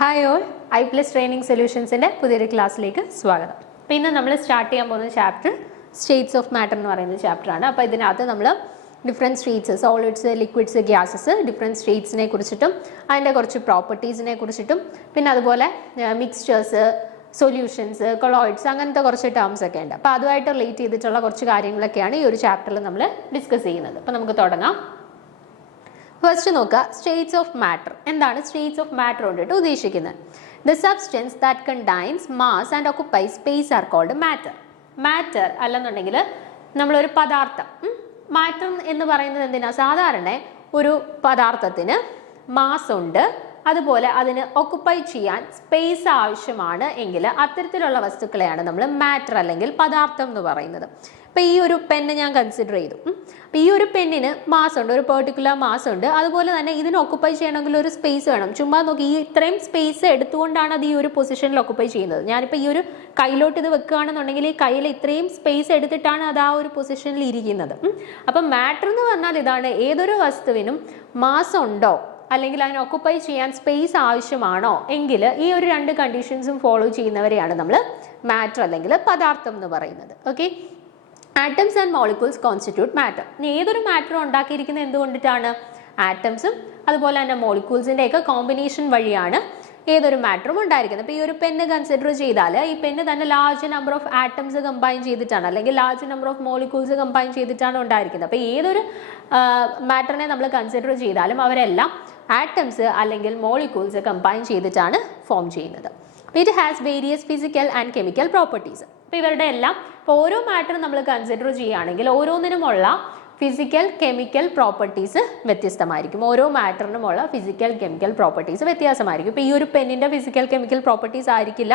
Hi all, I+ training സൊല്യൂഷൻസിൻ്റെ പുതിയൊരു ക്ലാസ്സിലേക്ക് സ്വാഗതം. അപ്പോൾ ഇന്ന് നമ്മൾ സ്റ്റാർട്ട് ചെയ്യാൻ പോകുന്ന ചാപ്റ്റർ സ്റ്റേറ്റ്സ് ഓഫ് മാറ്റർ എന്ന് പറയുന്ന ചാപ്റ്ററാണ്. അപ്പോൾ ഇതിനകത്ത് നമ്മൾ different states, solids, liquids, gases, different സ്റ്റേറ്റ്സിനെ കുറിച്ചിട്ടും അതിൻ്റെ കുറച്ച് പ്രോപ്പർട്ടീസിനെ കുറിച്ചിട്ടും പിന്നെ അതുപോലെ മിക്സ്ചേഴ്സ്, സൊല്യൂഷൻസ്, കൊളോയിഡ്സ്, അങ്ങനത്തെ കുറച്ച് ടേംസ് ഒക്കെ ഉണ്ട്. അപ്പോൾ അതുമായിട്ട് റിലേറ്റ് ചെയ്തിട്ടുള്ള കുറച്ച് കാര്യങ്ങളൊക്കെയാണ് ഈ ഒരു ചാപ്റ്ററിൽ നമ്മൾ ഡിസ്കസ് ചെയ്യുന്നത്. അപ്പോൾ നമുക്ക് തുടങ്ങാം. ഫസ്റ്റ് നോക്കുക, സ്റ്റേറ്റ്സ് ഓഫ് മാറ്റർ. എന്താണ് സ്റ്റേറ്റ്സ് ഓഫ് മാറ്റർ കൊണ്ടിട്ട് ഉദ്ദേശിക്കുന്നത്? The substance that contains mass and occupies space are called matter. Matter അല്ലെന്നുണ്ടെങ്കിൽ നമ്മളൊരു പദാർത്ഥം, മാറ്റർ എന്ന് പറയുന്നത് എന്തിനാ? സാധാരണ ഒരു പദാർത്ഥത്തിന് മാസ് ഉണ്ട്, അതുപോലെ അതിന് ഓക്കുപ്പൈ ചെയ്യാൻ സ്പേസ് ആവശ്യമാണ് എങ്കിൽ അത്തരത്തിലുള്ള വസ്തുക്കളെയാണ് നമ്മൾ മാറ്റർ അല്ലെങ്കിൽ പദാർത്ഥം എന്ന് പറയുന്നത്. അപ്പോൾ ഈ ഒരു പെന്ന് ഞാൻ കൺസിഡർ ചെയ്തു. അപ്പോൾ ഈ ഒരു പെന്നിന് മാസ് ഉണ്ട്, ഒരു പെർട്ടിക്കുലർ മാസ് ഉണ്ട്, അതുപോലെ തന്നെ ഇതിന് ഓക്കുപ്പൈ ചെയ്യണമെങ്കിൽ ഒരു സ്പേസ് വേണം. ചുമ്മാ നോക്കി, ഈ ഇത്രയും സ്പേസ് എടുത്തുകൊണ്ടാണ് അത് ഈ ഒരു പൊസിഷനിൽ ഓക്കുപ്പൈ ചെയ്യുന്നത്. ഞാനിപ്പോൾ ഈ ഒരു കയ്യിലോട്ട് ഇത് വെക്കുകയാണെന്നുണ്ടെങ്കിൽ ഈ കയ്യിൽ ഇത്രയും സ്പേസ് എടുത്തിട്ടാണ് അത് ആ ഒരു പൊസിഷനിൽ ഇരിക്കുന്നത്. അപ്പം മാറ്റർ എന്ന് പറഞ്ഞാൽ ഇതാണ്, ഏതൊരു വസ്തുവിനും മാസ് ഉണ്ടോ അല്ലെങ്കിൽ അതിന് ഓക്കുപ്പൈ ചെയ്യാൻ സ്പേസ് ആവശ്യമാണോ എങ്കിൽ ഈ ഒരു രണ്ട് കണ്ടീഷൻസും ഫോളോ ചെയ്യുന്നവരെയാണ് നമ്മൾ മാറ്റർ അല്ലെങ്കിൽ പദാർത്ഥം എന്ന് പറയുന്നത്. Okay, atoms and molecules constitute matter. ഏതൊരു മാറ്ററും ഉണ്ടാക്കിയിരിക്കുന്നത് എന്തുകൊണ്ടിട്ടാണ്? ആറ്റംസും അതുപോലെ തന്നെ മോളിക്യൂൾസിൻ്റെ ഒക്കെ കോമ്പിനേഷൻ വഴിയാണ് ഏതൊരു മാറ്ററും ഉണ്ടായിരിക്കുന്നത്. അപ്പോൾ ഈ ഒരു പെന്ന് കൺസിഡർ ചെയ്താൽ ഈ പെന്ന് തന്നെ large number of atoms combine ചെയ്തിട്ടാണ് അല്ലെങ്കിൽ large number of molecules combine ചെയ്തിട്ടാണ് ഉണ്ടായിരിക്കുന്നത്. അപ്പോൾ ഏതൊരു മാറ്ററിനെ നമ്മൾ കൺസിഡർ ചെയ്താലും അവരെല്ലാം ആറ്റംസ് അല്ലെങ്കിൽ മോളിക്യൂൾസ് കമ്പൈൻ ചെയ്തിട്ടാണ് ഫോം ചെയ്യുന്നത്. It has various physical and chemical properties. അപ്പോൾ ഇവരുടെ എല്ലാം ഇപ്പോൾ ഓരോ മാറ്ററും നമ്മൾ കൺസിഡർ ചെയ്യുകയാണെങ്കിൽ ഓരോന്നിനുമുള്ള ഫിസിക്കൽ കെമിക്കൽ പ്രോപ്പർട്ടീസ് വ്യത്യസ്തമായിരിക്കും. ഓരോ മാറ്ററിനുമുള്ള ഫിസിക്കൽ കെമിക്കൽ പ്രോപ്പർട്ടീസ് വ്യത്യാസമായിരിക്കും. ഇപ്പോൾ ഈ ഒരു പെന്നിൻ്റെ ഫിസിക്കൽ കെമിക്കൽ പ്രോപ്പർട്ടീസ് ആയിരിക്കില്ല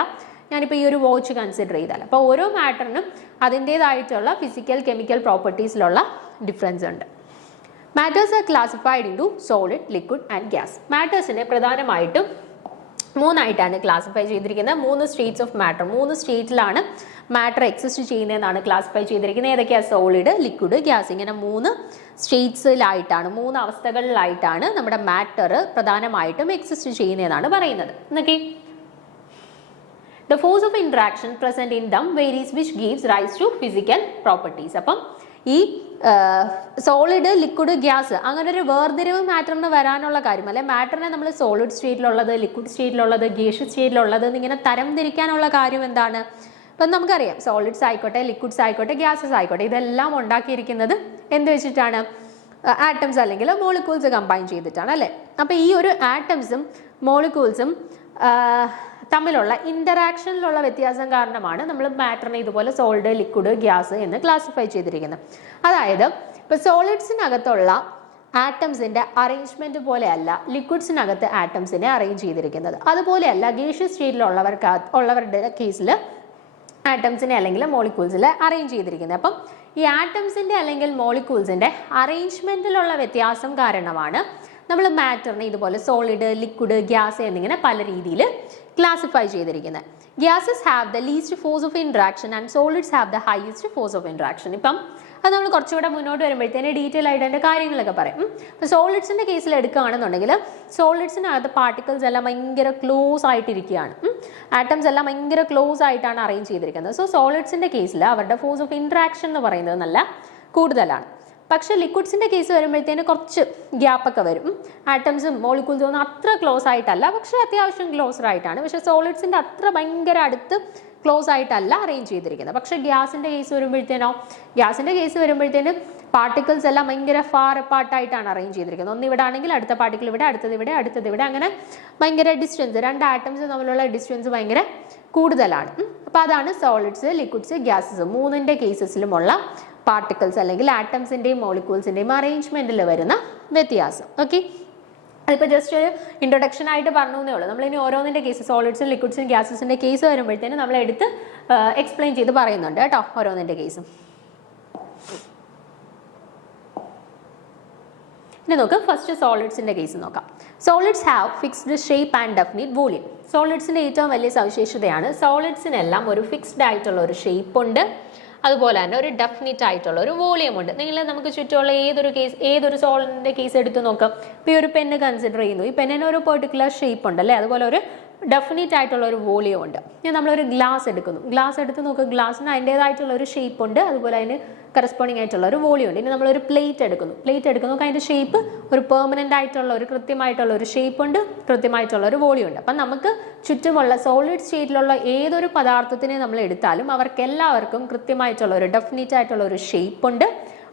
ഞാനിപ്പോൾ ഈ ഒരു വാച്ച് കൺസിഡർ ചെയ്താൽ. അപ്പോൾ ഓരോ മാറ്ററിനും അതിൻ്റേതായിട്ടുള്ള ഫിസിക്കൽ കെമിക്കൽ പ്രോപ്പർട്ടീസിലുള്ള ഡിഫറൻസ് ഉണ്ട്. Matters are classified into solid, liquid and gas. മാറ്റേഴ്സിനെ പ്രധാനമായിട്ടും മൂന്നായിട്ടാണ് ക്ലാസിഫൈ ചെയ്തിരിക്കുന്നത്. 3 സ്റ്റേറ്റ്സ് ഓഫ് മാറ്റർ, 3 സ്റ്റേറ്റിലാണ് മാറ്റർ എക്സിസ്റ്റ് ചെയ്യുന്നതെന്നാണ് ക്ലാസിഫൈ ചെയ്തിരിക്കുന്നത്. ഏതൊക്കെയാണ്? Solid, liquid, gas. ഇങ്ങനെ 3 സ്റ്റേറ്റ്സിലായിട്ടാണ്, 3 അവസ്ഥകളിലായിട്ടാണ് നമ്മുടെ മാറ്റർ പ്രധാനമായിട്ടും എക്സിസ്റ്റ് ചെയ്യുന്നതെന്നാണ് പറയുന്നത്. എന്നൊക്കെ the force of interaction present in them varies which gives rise to physical properties. അപ്പം ഈ സോളിഡ്, ലിക്വിഡ്, ഗ്യാസ് അങ്ങനെ ഒരു വേർതിരിവ് മാറ്ററിന് വരാനുള്ള കാര്യം, അല്ലെ മാറ്ററിനെ നമ്മൾ സോളിഡ് സ്റ്റേറ്റിലുള്ളത്, ലിക്വിഡ് സ്റ്റേറ്റിലുള്ളത്, ഗ്യാഷ്യസ് സ്റ്റേറ്റിലുള്ളത് എന്നിങ്ങനെ തരം തിരിക്കാനുള്ള കാര്യം എന്താണ്? ഇപ്പം നമുക്കറിയാം, സോളിഡ്സ് ആയിക്കോട്ടെ, ലിക്വിഡ്സ് ആയിക്കോട്ടെ, ഗ്യാസസ് ആയിക്കോട്ടെ, ഇതെല്ലാം ഉണ്ടാക്കിയിരിക്കുന്നത് എന്ത് വെച്ചിട്ടാണ്? ആറ്റംസ് അല്ലെങ്കിൽ മോളിക്യൂൾസ് കമ്പൈൻ ചെയ്തിട്ടാണ്, അല്ലേ? അപ്പോൾ ഈ ഒരു ആറ്റംസും മോളിക്യൂൾസും തമ്മിലുള്ള ഇൻ്ററാക്ഷനിലുള്ള വ്യത്യാസം കാരണമാണ് നമ്മൾ മാറ്ററിനെ ഇതുപോലെ സോളിഡ്, ലിക്വിഡ്, ഗ്യാസ് എന്ന് ക്ലാസിഫൈ ചെയ്തിരിക്കുന്നത്. അതായത് ഇപ്പോൾ സോളിഡ്സിനകത്തുള്ള ആറ്റംസിൻ്റെ അറേഞ്ച്മെൻറ്റ് പോലെയല്ല ലിക്വിഡ്സിനകത്ത് ആറ്റംസിനെ അറേഞ്ച് ചെയ്തിരിക്കുന്നത്. അതുപോലെയല്ല ഗേഷ്യസ് സ്റ്റേറ്റിലുള്ളവരുടെ കേസിൽ ആറ്റംസിനെ അല്ലെങ്കിൽ മോളിക്യൂൾസിൽ അറേഞ്ച് ചെയ്തിരിക്കുന്നത്. അപ്പം ഈ ആറ്റംസിൻ്റെ അല്ലെങ്കിൽ മോളിക്യൂൾസിൻ്റെ അറേഞ്ച്മെൻറ്റിലുള്ള വ്യത്യാസം കാരണമാണ് നമ്മൾ മാറ്ററിനെ ഇതുപോലെ സോളിഡ്, ലിക്വിഡ്, ഗ്യാസ് എന്നിങ്ങനെ പല രീതിയിൽ ക്ലാസിഫൈ ചെയ്തിരിക്കുന്നത്. Gases have the least force of interaction and solids have the highest force of interaction. ഇപ്പം അത് നമ്മൾ കുറച്ചുകൂടെ മുന്നോട്ട് വരുമ്പോഴത്തേന് ഡീറ്റെയിൽ ആയിട്ട് അതിൻ്റെ കാര്യങ്ങളൊക്കെ പറയും. ഇപ്പോൾ സോളിഡ്സിൻ്റെ കേസിൽ എടുക്കുകയാണെന്നുണ്ടെങ്കിൽ സോളിഡ്സിനകത്ത് പാർട്ടിക്കിൾസ് എല്ലാം ഭയങ്കര ക്ലോസ് ആയിട്ടിരിക്കുകയാണ്. ആറ്റംസ് എല്ലാം ഭയങ്കര ക്ലോസ് ആയിട്ടാണ് അറേഞ്ച് ചെയ്തിരിക്കുന്നത്. സോ സോളിഡ്സിൻ്റെ കേസിൽ അവരുടെ ഫോഴ്സ് ഓഫ് ഇൻട്രാക്ഷൻ എന്ന് പറയുന്നത് നല്ല കൂടുതലാണ്. പക്ഷേ ലിക്വിഡ്സിൻ്റെ കേസ് വരുമ്പോഴത്തേന് കുറച്ച് ഗ്യാപ്പൊക്കെ വരും. ആറ്റംസും മോളിക്യൂൾസും ഒന്നും അത്ര ക്ലോസ് ആയിട്ടല്ല, പക്ഷേ അത്യാവശ്യം ക്ലോസർ ആയിട്ടാണ്. പക്ഷേ സോളിഡ്സിൻ്റെ അത്ര ഭയങ്കര അടുത്ത് ക്ലോസ് ആയിട്ടല്ല അറേഞ്ച് ചെയ്തിരിക്കുന്നത്. പക്ഷേ ഗ്യാസിൻ്റെ കേസ് വരുമ്പോഴത്തേന് പാർട്ടിക്കിൾസ് എല്ലാം ഭയങ്കര ഫാർ അപ്പാർട്ടായിട്ടാണ് അറേഞ്ച് ചെയ്തിരിക്കുന്നത്. ഒന്ന് ഇവിടെ ആണെങ്കിൽ അടുത്ത പാർട്ടിക്കിൾ ഇവിടെ, അടുത്തത് ഇവിടെ, അടുത്തത് ഇവിടെ, അങ്ങനെ ഭയങ്കര ഡിസ്റ്റൻസ്, 2 ആറ്റംസ് തമ്മിലുള്ള ഡിസ്റ്റൻസ് ഭയങ്കര കൂടുതലാണ്. അപ്പോൾ അതാണ് സോളിഡ്സ്, ലിക്വിഡ്സ്, ഗ്യാസസ് 3ൻ്റെ കേസസിലുമുള്ള പാർട്ടിക്കിൾസ് അല്ലെങ്കിൽ ആറ്റംസിൻ്റെയും മോളിക്യൂൾസിൻ്റെയും അറേഞ്ച്മെൻറ്റിൽ വരുന്ന വ്യത്യാസം. ഓക്കെ, അതിപ്പോൾ ജസ്റ്റ് ഒരു ഇൻട്രൊഡക്ഷൻ ആയിട്ട് പറഞ്ഞു എന്നേ ഉള്ളൂ. നമ്മളിനി ഓരോന്നിൻ്റെ കേസ്, സോളിഡ്സും ലിക്വിഡ്സും ഗ്യാസസിൻ്റെ കേസ് വരുമ്പോഴത്തേനും നമ്മൾ എടുത്ത് എക്സ്പ്ലെയിൻ ചെയ്ത് പറയുന്നുണ്ട് കേട്ടോ, ഓരോന്നിൻ്റെ കേസും. ഇനി നോക്ക്, ഫസ്റ്റ് സോളിഡ്സിൻ്റെ കേസ് നോക്കാം. Solids have fixed shape and definite volume. സോളിഡ്സിൻ്റെ ഏറ്റവും വലിയ സവിശേഷതയാണ് സോളിഡ്സിനെല്ലാം ഒരു ഫിക്സ്ഡ് ആയിട്ടുള്ള ഒരു ഷേപ്പ് ഉണ്ട്, അതുപോലെ തന്നെ ഒരു ഡെഫിനിറ്റ് ആയിട്ടുള്ള ഒരു വോളിയം ഉണ്ട്. നിങ്ങൾ നമുക്ക് ചുറ്റുമുള്ള ഏതൊരു സോളിഡിൻ്റെ കേസ് എടുത്ത് നോക്കാം. ഇപ്പോൾ ഈ ഒരു പെന്ന് കൺസിഡർ ചെയ്യുന്നു, ഈ പെന്നിന് ഒരു പെർട്ടിക്കുലർ ഷേപ്പ് ഉണ്ട്, അല്ലേ? അതുപോലെ ഒരു ഡെഫിനിറ്റ് ആയിട്ടുള്ള ഒരു വോളിയം ഉണ്ട്. ഇനി നമ്മളൊരു ഗ്ലാസ് എടുക്കുന്നു, ഗ്ലാസ് എടുത്ത് നോക്കുക, ഗ്ലാസ്സിന് അതിൻ്റേതായിട്ടുള്ള ഒരു ഷേപ്പ് ഉണ്ട്, അതുപോലെ അതിന് കറസ്പോണ്ടിങ് ആയിട്ടുള്ള ഒരു വോളിയം ഉണ്ട്. ഇനി നമ്മളൊരു പ്ലേറ്റ് എടുക്കുന്നു, നോക്കുക അതിൻ്റെ ഷേപ്പ് ഒരു പെർമനൻ്റ് ആയിട്ടുള്ള ഒരു കൃത്യമായിട്ടുള്ള ഒരു ഷേപ്പ് ഉണ്ട്, കൃത്യമായിട്ടുള്ള ഒരു വോളിയം ഉണ്ട്. അപ്പം നമുക്ക് ചുറ്റുമുള്ള സോളിഡ് സ്റ്റേറ്റിലുള്ള ഏതൊരു പദാർത്ഥത്തിനെ നമ്മൾ എടുത്താലും അവർക്കെല്ലാവർക്കും കൃത്യമായിട്ടുള്ള ഒരു ഡെഫിനിറ്റ് ആയിട്ടുള്ള ഒരു ഷേപ്പ് ഉണ്ട്,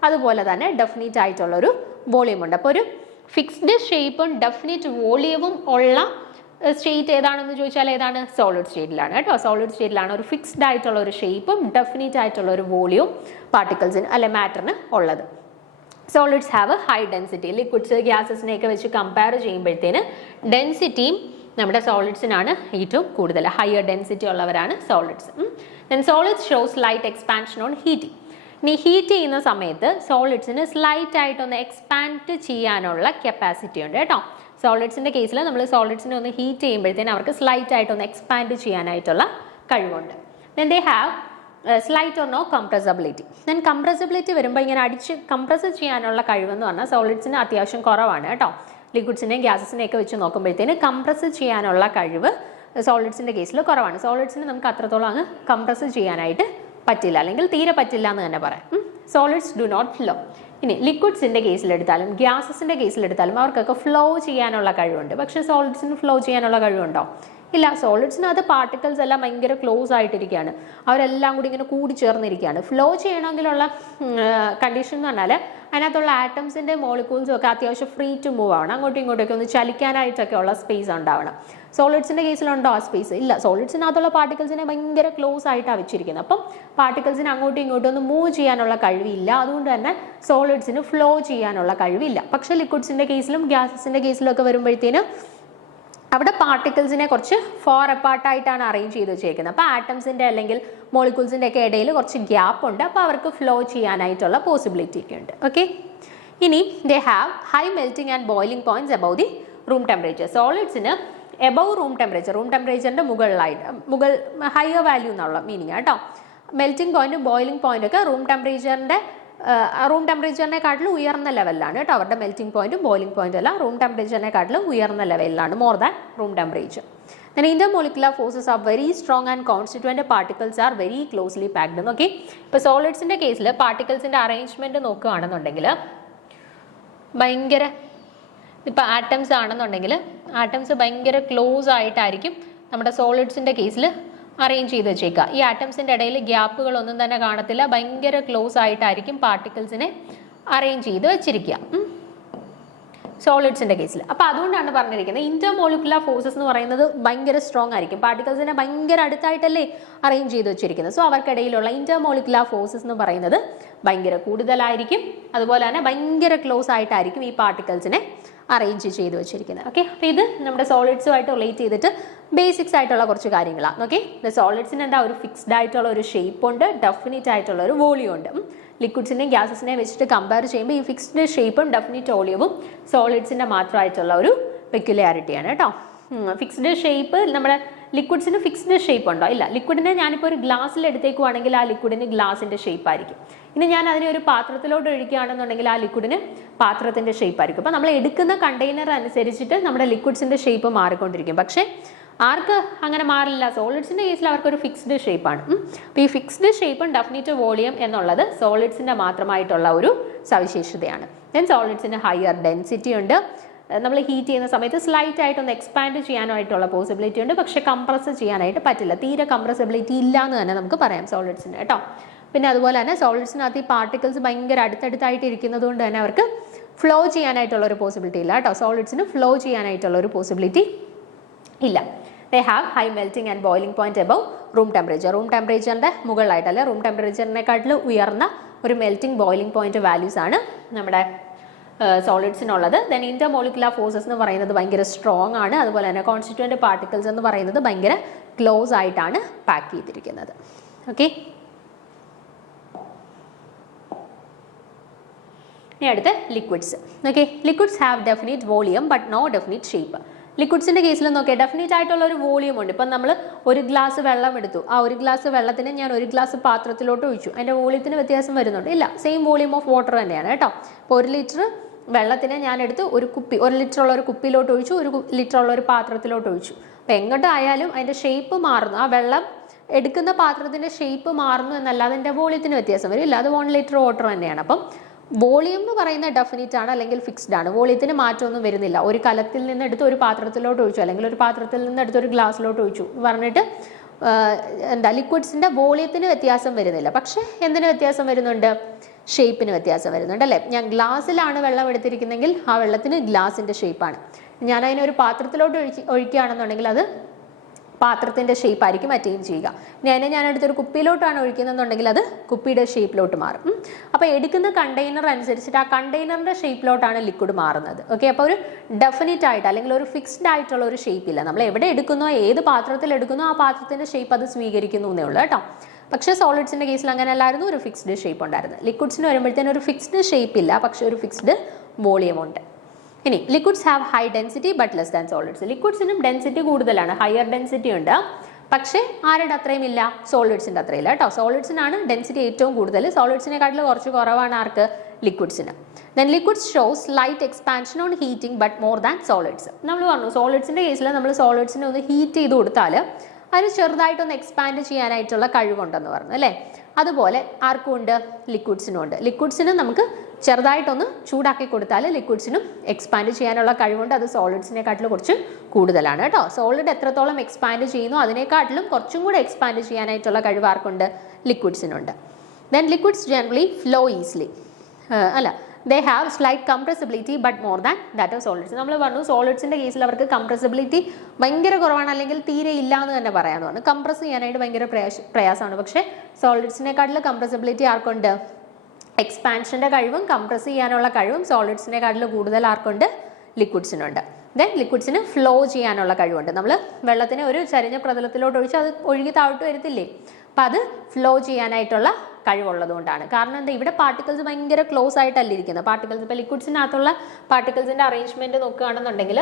അതുപോലെ തന്നെ ഡെഫിനിറ്റ് ആയിട്ടുള്ള ഒരു വോളിയം ഉണ്ട്. അപ്പോൾ ഒരു ഫിക്സ്ഡ് ഷേപ്പും ഡെഫിനിറ്റ് വോളിയവും ഉള്ള സ്റ്റേറ്റ് ഏതാണെന്ന് ചോദിച്ചാൽ ഏതാണ്? സോളിഡ് സ്റ്റേറ്റിലാണ് കേട്ടോ. സോളിഡ് സ്റ്റേറ്റിലാണ് ഒരു ഫിക്സ്ഡ് ആയിട്ടുള്ള ഒരു ഷേപ്പും ഡെഫിനിറ്റ് ആയിട്ടുള്ള ഒരു വോളിയവും പാർട്ടിക്കിൾസിന് അല്ലെ മാറ്ററിന് ഉള്ളത്. Solids have high density. Liquids ഗ്യാസസിനെയൊക്കെ വെച്ച് കമ്പയർ ചെയ്യുമ്പോഴത്തേന് ഡെൻസിറ്റിയും നമ്മുടെ സോളിഡ്സിനാണ് ഏറ്റവും കൂടുതൽ. ഹയർ ഡെൻസിറ്റി ഉള്ളവരാണ് solids. Then solids shows light expansion on heating. ഇനി ഹീറ്റ് ചെയ്യുന്ന സമയത്ത് സോളിഡ്സിന് സ്ലൈറ്റ് ആയിട്ടൊന്ന് എക്സ്പാൻഡ് ചെയ്യാനുള്ള കപ്പാസിറ്റി ഉണ്ട് കേട്ടോ. സോളിഡ്സിൻ്റെ കേസിൽ നമ്മൾ സോളിഡ്സിനെ ഒന്ന് ഹീറ്റ് ചെയ്യുമ്പോഴത്തേന് അവർക്ക് സ്ലൈറ്റ് ആയിട്ടൊന്ന് എക്സ്പാൻഡ് ചെയ്യാനായിട്ടുള്ള കഴിവുണ്ട്. Then they have slight or no compressibility. Then compressibility വരുമ്പോൾ ഇങ്ങനെ അടിച്ച് കംപ്രസ് ചെയ്യാനുള്ള കഴിവെന്ന് പറഞ്ഞാൽ സോളിഡ്സിന് അത്യാവശ്യം കുറവാണ് കേട്ടോ. ലിക്വിഡ്സിനെയും ഗ്യാസസിനെയൊക്കെ വെച്ച് നോക്കുമ്പോഴത്തേന് കംപ്രസ് ചെയ്യാനുള്ള കഴിവ് സോളിഡ്സിൻ്റെ കേസിൽ കുറവാണ്. സോളിഡ്സിന് നമുക്ക് അത്രത്തോളം അങ്ങ് കംപ്രസ് ചെയ്യാനായിട്ട് പറ്റില്ല, അല്ലെങ്കിൽ തീരെ പറ്റില്ല എന്ന് തന്നെ പറയാം. Solids do not flow. ഇനി ലിക്വിഡ്സിൻ്റെ കേസിലെടുത്താലും ഗ്യാസസിൻ്റെ കേസിലെടുത്താലും അവർക്കൊക്കെ ഫ്ലോ ചെയ്യാനുള്ള കഴിവുണ്ട്. പക്ഷേ സോളിഡ്സിന് ഫ്ലോ ചെയ്യാനുള്ള കഴിവുണ്ടോ? ഇല്ല. സോളിഡ്സിനകത്ത് പാർട്ടിക്കിൾസ് എല്ലാം ഭയങ്കര ക്ലോസ് ആയിട്ടിരിക്കുകയാണ്, അവരെല്ലാം കൂടി ഇങ്ങനെ കൂടി ചേർന്നിരിക്കുകയാണ്. ഫ്ലോ ചെയ്യണമെങ്കിലുള്ള കണ്ടീഷൻ എന്ന് പറഞ്ഞാൽ അതിനകത്തുള്ള ആറ്റംസിൻ്റെ മോളിക്യൂൾസും ഒക്കെ അത്യാവശ്യം ഫ്രീ ടു മൂവ് ആവണം, അങ്ങോട്ടും ഇങ്ങോട്ടൊക്കെ ഒന്ന് ചലിക്കാനായിട്ടൊക്കെ ഉള്ള സ്പേസ് ഉണ്ടാവണം. സോളിഡ്സിൻ്റെ കേസിലുണ്ടോ ആ സ്പേസ്? ഇല്ല. സോളിഡ്സിനകത്തുള്ള പാർട്ടിക്കിൾസിനെ ഭയങ്കര ക്ലോസ് ആയിട്ടാണ് വെച്ചിരിക്കുന്നത്. അപ്പം പാർട്ടിക്കിൾസിന് അങ്ങോട്ടും ഇങ്ങോട്ടും ഒന്ന് മൂവ് ചെയ്യാനുള്ള കഴിവില്ല, അതുകൊണ്ട് തന്നെ സോളിഡ്സിന് ഫ്ലോ ചെയ്യാനുള്ള കഴിവില്ല. പക്ഷേ ലിക്വിഡ്സിൻ്റെ കേസിലും ഗ്യാസസിൻ്റെ കേസിലും ഒക്കെ വരുമ്പോഴത്തേനും അവിടെ പാർട്ടിക്കിൾസിനെ കുറച്ച് ഫോർ അപ്പാർട്ടായിട്ടാണ് അറേഞ്ച് ചെയ്ത് വെച്ചേക്കുന്നത്. അപ്പോൾ ആറ്റംസിൻ്റെ അല്ലെങ്കിൽ മോളിക്യൂൾസിൻ്റെ ഒക്കെ ഇടയിൽ കുറച്ച് ഗ്യാപ്പ് ഉണ്ട്, അപ്പോൾ അവർക്ക് ഫ്ലോ ചെയ്യാനായിട്ടുള്ള പോസിബിലിറ്റി ഒക്കെ ഉണ്ട്. ഓക്കെ. ഇനി they have high melting and boiling points above the room temperature. സോളിഡ്സിന് എബവ് റൂം ടെമ്പറേച്ചറിൻ്റെ മുകൾ ഹയർ വാല്യൂ എന്നുള്ള മീനിങ് കേട്ടോ. മെൽറ്റിംഗ് പോയിന്റ് ബോയിലിംഗ് പോയിന്റ് ഒക്കെ റൂം ടെമ്പറേച്ചറിനെക്കാട്ടിലും ഉയർന്ന ലെവലിലാണ് കേട്ടോ. അവരുടെ മെൽറ്റിംഗ് പോയിന്റും ബോയിലിംഗ് പോയിന്റും എല്ലാം റൂം ടെമ്പറേച്ചറിനെക്കാട്ടിലും ഉയർന്ന ലെവലിലാണ്, more than room temperature. Then intermolecular forces are very strong and constituent particles are very closely packed. Okay. ഇപ്പോൾ സോളിഡ്സിൻ്റെ കേസിൽ പാർട്ടിക്കിൾസിൻ്റെ അറേഞ്ച്മെൻറ്റ് നോക്കുകയാണെന്നുണ്ടെങ്കിൽ ഭയങ്കര, ഇപ്പോൾ ആറ്റംസ് ആണെന്നുണ്ടെങ്കിൽ ആറ്റംസ് ഭയങ്കര ക്ലോസ് ആയിട്ടായിരിക്കും നമ്മുടെ സോളിഡ്സിൻ്റെ കേസിൽ അറേഞ്ച് ചെയ്ത് വെച്ചേക്കുക. ഈ ആറ്റംസിൻ്റെ ഇടയിൽ ഗ്യാപ്പുകളൊന്നും തന്നെ കാണത്തില്ല, ഭയങ്കര ക്ലോസ് ആയിട്ടായിരിക്കും പാർട്ടിക്കിൾസിനെ അറേഞ്ച് ചെയ്ത് വെച്ചിരിക്കുക സോളിഡ്സിൻ്റെ കേസിൽ. അപ്പോൾ അതുകൊണ്ടാണ് പറഞ്ഞിരിക്കുന്നത് ഇന്റർമോളിക്കുലർ ഫോഴ്സസ് എന്ന് പറയുന്നത് ഭയങ്കര സ്ട്രോങ് ആയിരിക്കും. പാർട്ടിക്കിൾസിനെ ഭയങ്കര അടുത്തായിട്ടല്ലേ അറേഞ്ച് ചെയ്ത് വെച്ചിരിക്കുന്നത്. സോ അവർക്കിടയിലുള്ള ഇന്റർമോളിക്കുലർ ഫോഴ്സസ് എന്ന് പറയുന്നത് ഭയങ്കര കൂടുതലായിരിക്കും, അതുപോലെ തന്നെ ഭയങ്കര ക്ലോസ് ആയിട്ടായിരിക്കും ഈ പാർട്ടിക്കിൾസിനെ അറേഞ്ച് ചെയ്ത് വെച്ചിരിക്കുന്നത്. ഓക്കെ. അപ്പോൾ ഇത് നമ്മുടെ സോളിഡ്സുമായിട്ട് റിലേറ്റ് ചെയ്തിട്ട് ബേസിക്സ് ആയിട്ടുള്ള കുറച്ച് കാര്യങ്ങളാണ്. ഓക്കെ. സോളിഡ്സിന് എന്താ ഒരു ഫിക്സ്ഡ് ആയിട്ടുള്ള ഒരു ഷേപ്പ് ഉണ്ട്, ഡെഫിനിറ്റ് ആയിട്ടുള്ള ഒരു വോളിയം ഉണ്ട്. ലിക്വിഡ്സിനെയും ഗ്യാസസിനെയും വെച്ചിട്ട് കമ്പയർ ചെയ്യുമ്പോൾ ഈ ഫിക്സ്ഡ് ഷേപ്പും ഡെഫിനിറ്റ് വോളിയവും സോളിഡ്സിൻ്റെ മാത്രമായിട്ടുള്ള ഒരു പെക്യുലാരിറ്റിയാണ് കേട്ടോ. ഫിക്സ്ഡ് ഷേപ്പ് നമ്മുടെ ലിക്വിഡ്സിന് ഫിക്സ്ഡ് ഷേപ്പ് ഉണ്ടോ? ഇല്ല. ലിക്വിഡിനെ ഞാനിപ്പോൾ ഒരു ഗ്ലാസ്സിൽ എടുത്തേക്കുവാണെങ്കിൽ ആ ലിക്വിഡിന് ഗ്ലാസിൻ്റെ ഷേപ്പ് ആയിരിക്കും. ഇനി ഞാൻ അതിനെ ഒരു പാത്രത്തിലോട്ട് ഒഴിക്കുകയാണെന്നുണ്ടെങ്കിൽ ആ ലിക്വിഡിന് പാത്രത്തിൻ്റെ ഷേപ്പ് ആയിരിക്കും. അപ്പോൾ നമ്മൾ എടുക്കുന്ന കണ്ടെയ്നർ അനുസരിച്ചിട്ട് നമ്മുടെ ലിക്വിഡ്സിൻ്റെ ഷേപ്പ് മാറിക്കൊണ്ടിരിക്കും. പക്ഷേ ആർക്ക് അങ്ങനെ മാറില്ല? സോളിഡ്സിൻ്റെ കേസിൽ അവർക്കൊരു ഫിക്സ്ഡ് ഷേപ്പാണ്. അപ്പോൾ ഈ ഫിക്സ്ഡ് ഷേപ്പും ഡെഫിനിറ്റ് വോളിയം എന്നുള്ളത് സോളിഡ്സിൻ്റെ മാത്രമായിട്ടുള്ള ഒരു സവിശേഷതയാണ്. ദെൻ സോളിഡ്സിന് ഹയർ ഡെൻസിറ്റി ഉണ്ട്. നമ്മൾ ഹീറ്റ് ചെയ്യുന്ന സമയത്ത് സ്ലൈറ്റ് ആയിട്ടൊന്ന് എക്സ്പാൻഡ് ചെയ്യാനായിട്ടുള്ള പോസിബിലിറ്റി ഉണ്ട്, പക്ഷേ കംപ്രസ് ചെയ്യാനായിട്ട് പറ്റില്ല. തീരെ കംപ്രസബിലിറ്റി ഇല്ല എന്ന് തന്നെ നമുക്ക് പറയാം സോളിഡ്സിന് കേട്ടോ. പിന്നെ അതുപോലെ തന്നെ സോളിഡ്സിനകത്ത് ഈ പാർട്ടിക്കിൾസ് ഭയങ്കര അടുത്തടുത്തായിട്ട് ഇരിക്കുന്നത് കൊണ്ട് തന്നെ അവർക്ക് ഫ്ലോ ചെയ്യാനായിട്ടുള്ള ഒരു പോസിബിലിറ്റി ഇല്ല കേട്ടോ. സോളിഡ്സിന് ഫ്ലോ ചെയ്യാനായിട്ടുള്ള ഒരു പോസിബിലിറ്റി ഇല്ല. They have high melting and boiling point above room temperature. Room ടെമ്പറേച്ചറിൻ്റെ മുകളിലായിട്ടല്ല, റൂം ടെമ്പറേച്ചറിനെക്കാട്ടിൽ ഉയർന്ന ഒരു മെൽറ്റിംഗ് ബോയിലിംഗ് പോയിന്റ് വാല്യൂസ് ആണ് നമ്മുടെ സോളിഡ്സിനുള്ളത്. ദെൻ ഇന്റർമോളിക്കുലർ ഫോഴ്സസ് എന്ന് പറയുന്നത് ഭയങ്കര സ്ട്രോങ് ആണ്. അതുപോലെ തന്നെ കോൺസ്റ്റിറ്റ്യൂവൻ്റ് പാർട്ടിക്കിൾസ് എന്ന് പറയുന്നത് ഭയങ്കര ക്ലോസ് ആയിട്ടാണ് പാക്ക് ചെയ്തിരിക്കുന്നത്. ഓക്കെ. ഇനി അടുത്ത് liquids. Okay. Liquids have definite volume but no definite shape. ലിക്വിഡ്സിൻ്റെ കേസിൽ നോക്കിയാൽ ഡെഫിനിറ്റ് ആയിട്ടുള്ള ഒരു വോളിയം ഉണ്ട്. ഇപ്പം നമ്മൾ ഒരു ഗ്ലാസ് വെള്ളം എടുത്തു, ആ ഒരു ഗ്ലാസ് വെള്ളത്തിന് ഞാൻ ഒരു ഗ്ലാസ് പാത്രത്തിലോട്ട് ഒഴിച്ചു, അതിൻ്റെ വോളിയത്തിന് വ്യത്യാസം വരുന്നുണ്ട്? ഇല്ല. സെയിം വോളിയം ഓഫ് വാട്ടർ തന്നെയാണ് കേട്ടോ. ഇപ്പോൾ 1 ലിറ്റർ വെള്ളത്തിനെ ഞാൻ എടുത്ത് ഒരു ലിറ്റർ ഉള്ള ഒരു കുപ്പിയിലോട്ട് ഒഴിച്ചു, 1 ലിറ്റർ ഉള്ള ഒരു പാത്രത്തിലോട്ട് ഒഴിച്ചു. അപ്പോൾ എങ്ങോട്ടായാലും അതിൻ്റെ ഷേപ്പ് മാറുന്നു, ആ വെള്ളം എടുക്കുന്ന പാത്രത്തിൻ്റെ ഷേപ്പ് മാറുന്നു എന്നല്ലാതെ അതിൻ്റെ വോളിയത്തിന് വ്യത്യാസം വരും. ഇല്ല, അത് 1 ലിറ്റർ വാട്ടർ തന്നെയാണ്. അപ്പം വോളിയം എന്ന് പറയുന്നത് ഡെഫിനിറ്റ് ആണ്, അല്ലെങ്കിൽ ഫിക്സ്ഡ് ആണ്. വോളിയത്തിന് മാറ്റമൊന്നും വരുന്നില്ല. ഒരു കലത്തിൽ നിന്ന് എടുത്ത് ഒരു പാത്രത്തിലോട്ട് ഒഴിച്ചു, അല്ലെങ്കിൽ ഒരു പാത്രത്തിൽ നിന്ന് എടുത്ത് ഒരു ഗ്ലാസ്സിലോട്ട് ഒഴിച്ചു പറഞ്ഞിട്ട് ലിക്വിഡ്സിൻ്റെ വോളിയത്തിന് വ്യത്യാസം വരുന്നില്ല. പക്ഷേ എന്തിന് വ്യത്യാസം വരുന്നുണ്ട്? ഷേപ്പിന് വ്യത്യാസം വരുന്നുണ്ട് അല്ലേ? ഞാൻ ഗ്ലാസ്സിലാണ് വെള്ളം എടുത്തിരിക്കുന്നെങ്കിൽ ആ വെള്ളത്തിന് ഗ്ലാസിൻ്റെ ഷേപ്പാണ്. ഞാൻ അതിനൊരു പാത്രത്തിലോട്ട് ഒഴിക്കുകയാണെന്നുണ്ടെങ്കിൽ അത് പാത്രത്തിൻ്റെ ഷേപ്പ് ആയിരിക്കും അറ്റൈൻ ചെയ്യുക. ഇനി ഞാൻ അടുത്തൊരു കുപ്പിയിലോട്ടാണ് ഒഴിക്കുന്നതെന്നുണ്ടെങ്കിൽ അത് കുപ്പിയുടെ ഷേപ്പിലോട്ട് മാറും. അപ്പോൾ എടുക്കുന്ന കണ്ടെയ്നർ അനുസരിച്ചിട്ട് ആ കണ്ടെയ്നറിൻ്റെ ഷേപ്പിലോട്ടാണ് ലിക്വിഡ് മാറുന്നത്. ഓക്കെ, അപ്പോൾ ഒരു ഡെഫിനിറ്റ് ആയിട്ട് അല്ലെങ്കിൽ ഒരു ഫിക്സ്ഡ് ആയിട്ടുള്ള ഒരു ഷേപ്പ് ഇല്ല. നമ്മൾ എവിടെ എടുക്കുന്നോ, ഏത് പാത്രത്തിൽ എടുക്കുന്നോ ആ പാത്രത്തിൻ്റെ ഷേപ്പ് അത് സ്വീകരിക്കുന്നു എന്നേ ഉള്ളൂ കേട്ടോ. പക്ഷേ സോളിഡ്സിൻ്റെ കേസിൽ അങ്ങനെ അല്ലായിരുന്നു, ഒരു ഫിക്സ്ഡ് ഷേപ്പ് ഉണ്ടായിരുന്നു. ലിക്വിഡ്സിന് വരുമ്പോഴത്തേനും ഒരു ഫിക്സ്ഡ് ഷേപ്പ് ഇല്ല, പക്ഷേ ഒരു ഫിക്സ്ഡ് വോളിയം ഉണ്ട്. ഇനി liquids have high density but less than solids. ലിക്വിഡ്സിനും ഡെൻസിറ്റി കൂടുതലാണ്, ഹയർ ഡെൻസിറ്റി ഉണ്ട്. പക്ഷേ ആരുടെ അത്രയും ഇല്ല? സോളിഡ്സിൻ്റെ അത്രയും ഇല്ല കേട്ടോ. സോളിഡ്സിനാണ് ഡെൻസിറ്റി ഏറ്റവും കൂടുതൽ, സോളിഡ്സിനെക്കാട്ടിൽ കുറച്ച് കുറവാണ് ആർക്ക്? ലിക്വിഡ്സിന്. Then liquids shows light expansion on heating but more than solids. നമ്മൾ പറഞ്ഞു സോളിഡ്സിൻ്റെ കേസിൽ നമ്മൾ സോളിഡ്സിനെ ഒന്ന് ഹീറ്റ് ചെയ്ത് കൊടുത്താൽ അതിന് ചെറുതായിട്ടൊന്ന് എക്സ്പാൻഡ് ചെയ്യാനായിട്ടുള്ള കഴിവുണ്ടെന്ന് പറഞ്ഞു അല്ലേ? അതുപോലെ ആർക്കും ഉണ്ട്? ലിക്വിഡ്സിനും ഉണ്ട്. ലിക്വിഡ്സിന് നമുക്ക് ചെറുതായിട്ടൊന്ന് ചൂടാക്കി കൊടുത്താൽ ലിക്വിഡ്സിനും എക്സ്പാൻഡ് ചെയ്യാനുള്ള കഴിവുണ്ട്. അത് സോളിഡ്സിനെക്കാട്ടിലും കുറച്ച് കൂടുതലാണ് കേട്ടോ. സോളിഡ് എത്രത്തോളം എക്സ്പാൻഡ് ചെയ്യുന്നു അതിനെക്കാട്ടിലും കുറച്ചും കൂടെ എക്സ്പാൻഡ് ചെയ്യാനായിട്ടുള്ള കഴിവ് ആർക്കുണ്ട്? ലിക്വിഡ്സിനുണ്ട്. Then liquids generally flow easily they have slight compressibility but more than that of solids. നമ്മൾ പറഞ്ഞു സോളിഡ്സിൻ്റെ കേസിൽ അവർക്ക് കംപ്രസിബിലിറ്റി ഭയങ്കര കുറവാണ്, അല്ലെങ്കിൽ തീരെ ഇല്ല എന്ന് തന്നെ പറയാമെന്ന് പറഞ്ഞു. കംപ്രസ് ചെയ്യാനായിട്ട് ഭയങ്കര പ്രയാസമാണ്. പക്ഷേ സോളിഡ്സിനെക്കാട്ടിലും കംപ്രസിബിലിറ്റി ആർക്കുണ്ട്? എക്സ്പാൻഷൻ്റെ കഴിവും കംപ്രസ് ചെയ്യാനുള്ള കഴിവും സോളിഡ്സിനെക്കാട്ടിലും കൂടുതൽ ആർക്കുണ്ട്? ലിക്വിഡ്സിനുണ്ട്. ദെൻ ലിക്വിഡ്സിന് ഫ്ലോ ചെയ്യാനുള്ള കഴിവുണ്ട്. നമ്മൾ വെള്ളത്തിന് ഒരു ചരിഞ്ഞ പ്രതലത്തിലോട്ട് ഒഴിച്ച് അത് ഒഴുകി താഴോട്ട് വരത്തില്ലേ? അപ്പം അത് ഫ്ലോ ചെയ്യാനായിട്ടുള്ള കഴിവുള്ളത് കൊണ്ടാണ്. കാരണം എന്താ, ഇവിടെ പാർട്ടിക്കിൾസ് ഭയങ്കര ക്ലോസ് ആയിട്ടല്ല ഇരിക്കുന്നത്. പാർട്ടിക്കിൾസ് ഇപ്പോൾ ലിക്വിഡ്സിനകത്തുള്ള പാർട്ടിക്കിൾസിൻ്റെ അറേഞ്ച്മെൻറ്റ് നോക്കുകയാണെന്നുണ്ടെങ്കിൽ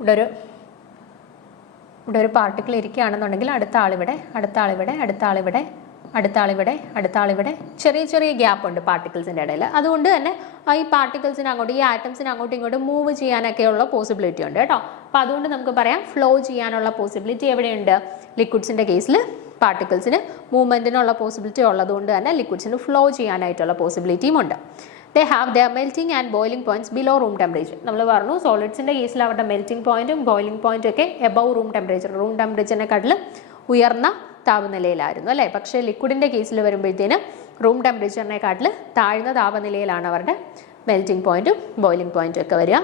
ഇവിടെ ഒരു പാർട്ടിക്കിൾ ഇരിക്കുകയാണെന്നുണ്ടെങ്കിൽ അടുത്ത ആളിവിടെ, അടുത്ത ആളിവിടെ, അടുത്ത ആളിവിടെ, അടുത്ത ആളിവിടെ, അടുത്ത ആളിവിടെ, ചെറിയ ചെറിയ ഗ്യാപ്പ് ഉണ്ട് പാർട്ടിക്കിൾസിൻ്റെ ഇടയിൽ. അതുകൊണ്ട് തന്നെ ഈ പാർട്ടിക്കിൾസിന് അങ്ങോട്ട്, ഈ ആറ്റംസിന് അങ്ങോട്ടും ഇങ്ങോട്ടും മൂവ് ചെയ്യാനൊക്കെയുള്ള പോസിബിലിറ്റി ഉണ്ട് കേട്ടോ. അപ്പോൾ അതുകൊണ്ട് നമുക്ക് പറയാം ഫ്ലോ ചെയ്യാനുള്ള പോസിബിലിറ്റി എവിടെയുണ്ട്? ലിക്വിഡ്സിൻ്റെ കേസിൽ പാർട്ടിക്കിൾസിന് മൂവ്മെൻറ്റിനുള്ള പോസിബിലിറ്റി ഉള്ളതുകൊണ്ട് തന്നെ ലിക്വിഡ്സിന് ഫ്ലോ ചെയ്യാനായിട്ടുള്ള പോസിബിലിറ്റിയും ഉണ്ട്. ദേ have the melting and boiling points below room temperature. നമ്മൾ പറഞ്ഞു സോളിഡ്സിൻ്റെ കേസിൽ അവരുടെ മെൽറ്റിംഗ് പോയിന്റും ബോയിലിംഗ് പോയിന്റും ഒക്കെ എബവ് റൂം ടെമ്പറേച്ചറിനെക്കാട്ടിലും ഉയർന്ന താപനിലയിലായിരുന്നു അല്ലേ? പക്ഷേ ലിക്വിഡിൻ്റെ കേസിൽ വരുമ്പോഴത്തേന് റൂം ടെമ്പറേച്ചറിനെക്കാട്ടിൽ താഴ്ന്ന താപനിലയിലാണ് അവരുടെ മെൽറ്റിംഗ് പോയിന്റും ബോയിലിംഗ് പോയിന്റും ഒക്കെ വരിക.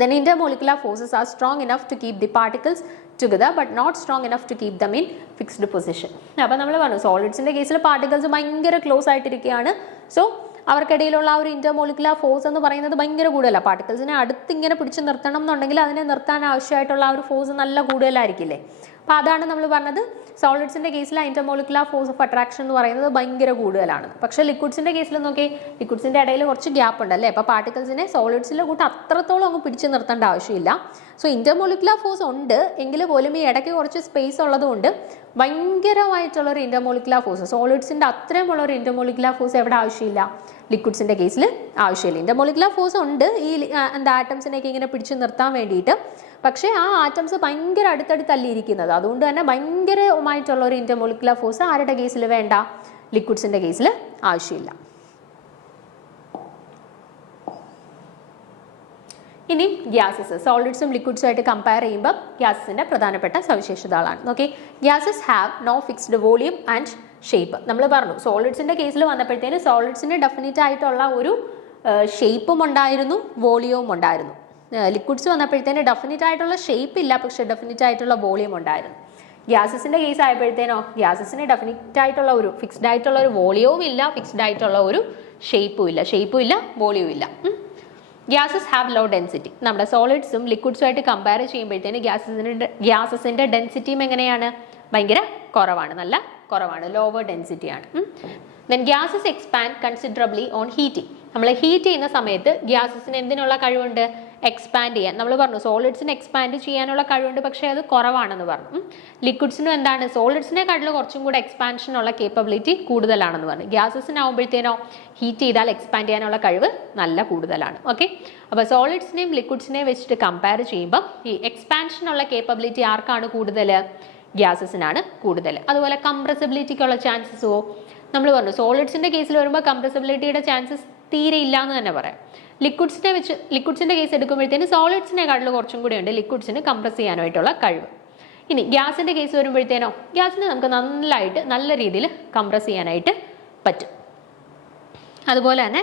Then intermolecular forces are strong enough to keep the particles together but not strong enough to keep them in fixed position. അപ്പോൾ നമ്മൾ പറഞ്ഞു സോളിഡ്സിൻ്റെ കേസിൽ പാർട്ടിക്കിൾസ് ഭയങ്കര ക്ലോസ് ആയിട്ടിരിക്കുകയാണ്. സോ അവർക്കിടയിലുള്ള ആ ഒരു ഇന്റർമോളിക്കുലർ ഫോഴ്സ് എന്ന് പറയുന്നത് ഭയങ്കര കൂടുതലാണ്. പാർട്ടിക്കിൾസിനെ അടുത്ത് ഇങ്ങനെ പിടിച്ച് നിർത്തണം എന്നുണ്ടെങ്കിൽ അതിനെ നിർത്താൻ ആവശ്യമായിട്ടുള്ള ആ ഒരു ഫോഴ്സ് നല്ല കൂടുതലായിരിക്കില്ലേ? അപ്പോൾ അതാണ് നമ്മൾ പറഞ്ഞത് സോളിഡ്സിൻ്റെ കേസിൽ ഇന്റർമോളിക്കുലർ ഫോഴ്സ് ഓഫ് അട്രാക്ഷൻ എന്ന് പറയുന്നത് ഭയങ്കര കൂടുതലാണ്. പക്ഷേ ലിക്വിഡ്സിൻ്റെ കേസിൽ നോക്കി, ലിക്വിഡ്സിൻ്റെ ഇടയിൽ കുറച്ച് ഗ്യാപ്പ് ഉണ്ടല്ലേ? അപ്പോൾ പാർട്ടിക്കിൾസിനെ സോളിഡ്സിലെ കൂട്ട് അത്രത്തോളം അങ്ങ് പിടിച്ച് നിർത്തേണ്ട ആവശ്യമില്ല. സോ ഇന്റർമോളിക്കുലർ ഫോഴ്സ് ഉണ്ട് എങ്കിൽ പോലും ഈ ഇടയ്ക്ക് കുറച്ച് സ്പേസ് ഉള്ളതുകൊണ്ട് ഭയങ്കരമായിട്ടുള്ളൊരു ഇന്റർമോളിക്കുലർ ഫോഴ്സ്, സോളിഡ്സിൻ്റെ അത്രയുമുള്ള ഒരു ഇന്റർമോളിക്കുലർ ഫോഴ്സ് എവിടെ ആവശ്യമില്ല? ലിക്വിഡ്സിൻ്റെ കേസിൽ ആവശ്യമില്ല. ഇന്റർമോളിക്കുലർ ഫോഴ്സ് ഉണ്ട് ഈ ആറ്റംസിനെയൊക്കെ ഇങ്ങനെ പിടിച്ച് നിർത്താൻ വേണ്ടിയിട്ട്. പക്ഷേ ആ ആറ്റംസ് ഭയങ്കര അടുത്തടുത്തല്ലിയിരിക്കുന്നത്, അതുകൊണ്ട് തന്നെ ഭയങ്കരമായിട്ടുള്ള ഒരു ഇന്റർമോളിക്കുലർ ഫോഴ്സ് ആരുടെ കേസിൽ വേണ്ട? ലിക്വിഡ്സിൻ്റെ കേസിൽ ആവശ്യമില്ല. ഇനി ഗ്യാസസ്, സോളിഡ്സും ലിക്വിഡ്സും ആയിട്ട് കമ്പയർ ചെയ്യുമ്പോൾ ഗ്യാസസിൻ്റെ പ്രധാനപ്പെട്ട സവിശേഷതകളാണ്. Okay, gases have no fixed volume and shape. നമ്മൾ പറഞ്ഞു സോളിഡ്സിൻ്റെ കേസിൽ വന്നപ്പോഴത്തേന് സോളിഡ്സിന് ഡെഫിനിറ്റ് ആയിട്ടുള്ള ഒരു ഷേപ്പും ഉണ്ടായിരുന്നു, വോളിയവും ഉണ്ടായിരുന്നു. ലിക്വിഡ്സ് വന്നപ്പോഴത്തേന് ഡെഫിനിറ്റ് ആയിട്ടുള്ള ഷേപ്പ് ഇല്ല, പക്ഷേ ഡെഫിനിറ്റ് ആയിട്ടുള്ള വോളിയം ഉണ്ടായിരുന്നു. ഗ്യാസസിൻ്റെ കേസ് ആയപ്പോഴത്തേനോ ഗ്യാസസിന് ഡെഫിനിറ്റ് ആയിട്ടുള്ള ഒരു ഫിക്സ്ഡ് ആയിട്ടുള്ള ഒരു വോളിയവും ഇല്ല, ഫിക്സ്ഡ് ആയിട്ടുള്ള ഒരു ഷേപ്പും ഇല്ല, വോളിയവും ഇല്ല. Gases have low density. നമ്മുടെ സോളിഡ്സും ലിക്വിഡ്സുമായിട്ട് കമ്പയർ ചെയ്യുമ്പോഴത്തേന് ഗ്യാസസിൻ്റെ ഡെൻസിറ്റിയും എങ്ങനെയാണ്? ഭയങ്കര കുറവാണ്, നല്ല കുറവാണ്, ലോവർ ഡെൻസിറ്റിയാണ്. Then gases expand considerably on heating. നമ്മൾ ഹീറ്റ് ചെയ്യുന്ന സമയത്ത് ഗ്യാസസിന് എന്തിനുള്ള കഴിവുണ്ട്? എക്സ്പാൻഡ് ചെയ്യാൻ നമ്മൾ പറഞ്ഞു സോളിഡ്സിന് എക്സ്പാൻഡ് ചെയ്യാനുള്ള കഴിവുണ്ട്, പക്ഷേ അത് കുറവാണെന്ന് പറഞ്ഞു. ലിക്വിഡ്സിനും എന്താണ് സോളിഡ്സിനെക്കാട്ടിലും കുറച്ചും കൂടെ എക്സ്പാൻഷനുള്ള കേപ്പബിലിറ്റി കൂടുതലാണെന്ന് പറഞ്ഞു. ഗ്യാസസിനാകുമ്പോഴത്തേനോ ഹീറ്റ് ചെയ്താൽ എക്സ്പാൻഡ് ചെയ്യാനുള്ള കഴിവ് നല്ല കൂടുതലാണ്. ഓക്കെ, അപ്പോൾ സോളിഡ്സിനെയും ലിക്വിഡ്സിനെയും വെച്ചിട്ട് കമ്പയർ ചെയ്യുമ്പോൾ ഈ എക്സ്പാൻഷനുള്ള കേപ്പബിലിറ്റി ആർക്കാണ് കൂടുതൽ? ഗ്യാസസിനാണ് കൂടുതൽ. അതുപോലെ കംപ്രസിബിലിറ്റിക്കുള്ള ചാൻസസോ നമ്മൾ പറഞ്ഞു സോളിഡ്സിൻ്റെ കേസിൽ വരുമ്പോൾ കംപ്രസിബിലിറ്റിയുടെ ചാൻസസ് തീരെ ഇല്ല എന്ന് തന്നെ പറയാം. ലിക്വിഡ്സിൻ്റെ കേസ് എടുക്കുമ്പോഴത്തേന് സോളിഡ്സിനെക്കാട്ടിലും കുറച്ചും കൂടി ഉണ്ട് ലിക്വിഡ്സിന് കംപ്രസ് ചെയ്യാനായിട്ടുള്ള കഴിവ്. ഇനി ഗ്യാസിൻ്റെ കേസ് വരുമ്പോഴത്തേനോ ഗ്യാസിന് നമുക്ക് നല്ല രീതിയിൽ കംപ്രസ് ചെയ്യാനായിട്ട് പറ്റും. അതുപോലെ തന്നെ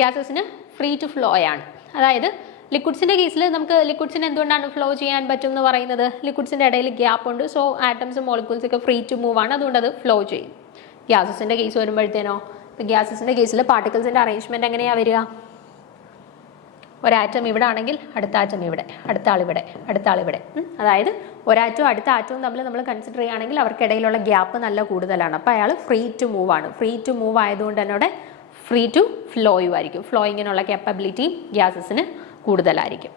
ഗ്യാസസിന് ഫ്രീ ടു ഫ്ലോ ആണ്. അതായത് ലിക്വിഡ്സിൻ്റെ കേസിൽ നമുക്ക് ലിക്വിഡ്സിന് എന്തുകൊണ്ടാണ് ഫ്ലോ ചെയ്യാൻ പറ്റും എന്ന് പറയുന്നത്? ലിക്വിഡ്സിൻ്റെ ഇടയിൽ ഗ്യാപ്പ് ഉണ്ട്, സോ ആറ്റംസും മോളിക്യൂൾസ് ഒക്കെ ഫ്രീ ടു മൂവ് ആണ്, അതുകൊണ്ട് അത് ഫ്ലോ ചെയ്യും. ഗ്യാസസിൻ്റെ കേസ് വരുമ്പോഴത്തേനോ ഇപ്പോൾ ഗ്യാസസിൻ്റെ കേസിൽ പാർട്ടിക്കിൾസിൻ്റെ അറേഞ്ച്മെൻറ്റ് എങ്ങനെയാണ് വരിക? ഒരാറ്റം ഇവിടെ ആണെങ്കിൽ അടുത്ത ആറ്റം ഇവിടെ, അടുത്ത ആളിവിടെ, അടുത്ത ആളിവിടെ. അതായത് ഒരാറ്റവും അടുത്ത ആറ്റവും തമ്മിൽ നമ്മൾ കൺസിഡർ ചെയ്യുകയാണെങ്കിൽ അവർക്കിടയിലുള്ള ഗ്യാപ്പ് നല്ല കൂടുതലാണ്. അപ്പോൾ അയാൾ ഫ്രീ ടു മൂവ് ആണ്. ഫ്രീ ടു മൂവ് ആയതുകൊണ്ട് തന്നെ അവിടെ ഫ്രീ ടു ഫ്ലോയും ആയിരിക്കും. ഫ്ലോയിങ്ങിനുള്ള കേപ്പബിലിറ്റി ഗ്യാസസിന് കൂടുതലായിരിക്കും.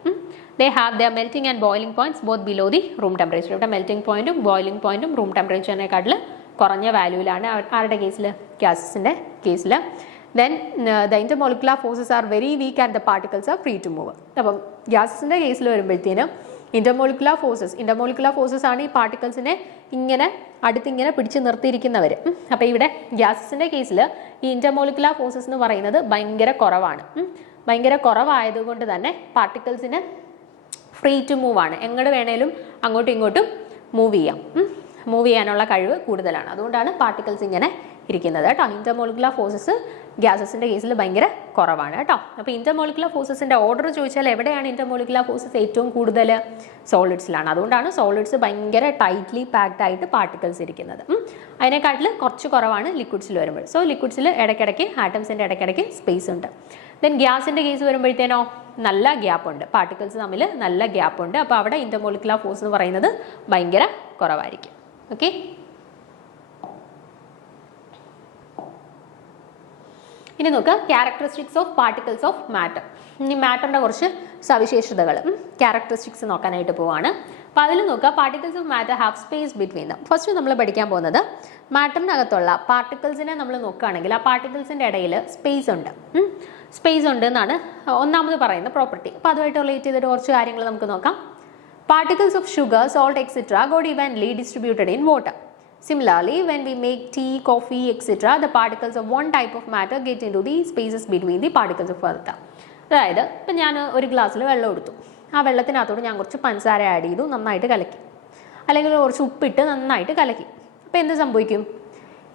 They have the melting and boiling points both below the room temperature. ഇവിടെ മെൽറ്റിംഗ് പോയിന്റും ബോയിലിംഗ് പോയിന്റും റൂം ടെമ്പറേച്ചറിനെക്കാട്ടിൽ കുറഞ്ഞ വാല്യൂവിലാണ് ആരുടെ കേസിൽ? ഗ്യാസസിൻ്റെ കേസിൽ. Then the intermolecular forces are very weak and the particles are free to move. അപ്പം ഗ്യാസസിൻ്റെ കേസിൽ വരുമ്പോഴത്തേനും ഇന്റർമോളിക്കുലർ ഫോഴ്സസ് ആണ് ഈ പാർട്ടിക്കിൾസിനെ അടുത്തിങ്ങനെ പിടിച്ച് നിർത്തിയിരിക്കുന്നവർ. അപ്പോൾ ഇവിടെ ഗ്യാസസിൻ്റെ കേസിൽ ഈ ഇന്റർമോളിക്കുലർ ഫോഴ്സസ് എന്ന് പറയുന്നത് ഭയങ്കര കുറവാണ്. ഭയങ്കര കുറവായതുകൊണ്ട് തന്നെ പാർട്ടിക്കിൾസിന് ഫ്രീ ടു മൂവ് ആണ്. എങ്ങോട്ട് വേണേലും അങ്ങോട്ടും ഇങ്ങോട്ടും മൂവ് ചെയ്യാനുള്ള കഴിവ് കൂടുതലാണ്. അതുകൊണ്ടാണ് പാർട്ടിക്കിൾസ് ഇങ്ങനെ ഇരിക്കുന്നത് കേട്ടോ. ഇന്റർമോളിക്കുലർ ഫോഴ്സസ് ഗ്യാസസിൻ്റെ കേസിൽ ഭയങ്കര കുറവാണ് കേട്ടോ. അപ്പോൾ ഇന്റർമോളിക്കുലർ ഫോഴ്സസിൻ്റെ ഓർഡർ ചോദിച്ചാൽ എവിടെയാണ് ഇന്റർമോളിക്കുലർ ഫോഴ്സസ് ഏറ്റവും കൂടുതൽ? സോളിഡ്സിലാണ്. അതുകൊണ്ടാണ് സോളിഡ്സ് ഭയങ്കര ടൈറ്റ്ലി പാക്ഡ് ആയിട്ട് പാർട്ടിക്കിൾസ് ഇരിക്കുന്നത്. അതിനെക്കാട്ടിൽ കുറച്ച് കുറവാണ് ലിക്വിഡ്സിൽ വരുമ്പോൾ. സോ ലിക്വിഡ്സിൽ ഇടയ്ക്കിടയ്ക്ക് ആറ്റംസിൻ്റെ ഇടയ്ക്കിടയ്ക്ക് സ്പേസ് ഉണ്ട്. ദെൻ ഗ്യാസിൻ്റെ കേസ് വരുമ്പോഴത്തേനോ നല്ല ഗ്യാപ്പുണ്ട്, പാർട്ടിക്കിൾസ് തമ്മിൽ നല്ല ഗ്യാപ്പുണ്ട്. അപ്പോൾ അവിടെ ഇന്റർമോളിക്കുലർ ഫോഴ്സ് എന്ന് പറയുന്നത് ഭയങ്കര കുറവായിരിക്കും. ഓക്കെ, ഇനി നോക്കുക characteristics of particles of matter. ഇനി മാറ്ററിൻ്റെ കുറച്ച് സവിശേഷതകൾ ക്യാരക്ടറിസ്റ്റിക്സ് നോക്കാനായിട്ട് പോവാണ്. അപ്പോൾ അതിൽ നോക്കുക particles of matter have space between them. First നമ്മൾ പഠിക്കാൻ പോകുന്നത് മാറ്ററിനകത്തുള്ള പാർട്ടിക്കിൾസിനെ നമ്മൾ നോക്കുകയാണെങ്കിൽ ആ പാർട്ടിക്കിൾസിൻ്റെ ഇടയിൽ സ്പേസ് ഉണ്ട് എന്നാണ് ഒന്നാമത് പറയുന്ന പ്രോപ്പർട്ടി. അപ്പോൾ അതുമായിട്ട് റിലേറ്റ് ചെയ്തിട്ട് കുറച്ച് കാര്യങ്ങൾ നമുക്ക് നോക്കാം. Particles of sugar, salt etcetera got evenly distributed in water. Similarly, when we make tea, coffee, etc., the particles of one type of matter get into the spaces between the particles of other. അതായത് ഇപ്പം ഞാൻ ഒരു ഗ്ലാസ്സിൽ വെള്ളം എടുത്തു, ആ വെള്ളത്തിനകത്തോട് ഞാൻ കുറച്ച് പഞ്ചസാര ആഡ് ചെയ്തു, നന്നായിട്ട് കലക്കി, അല്ലെങ്കിൽ കുറച്ച് ഉപ്പിട്ട് നന്നായിട്ട് കലക്കി. അപ്പോൾ എന്ത് സംഭവിക്കും?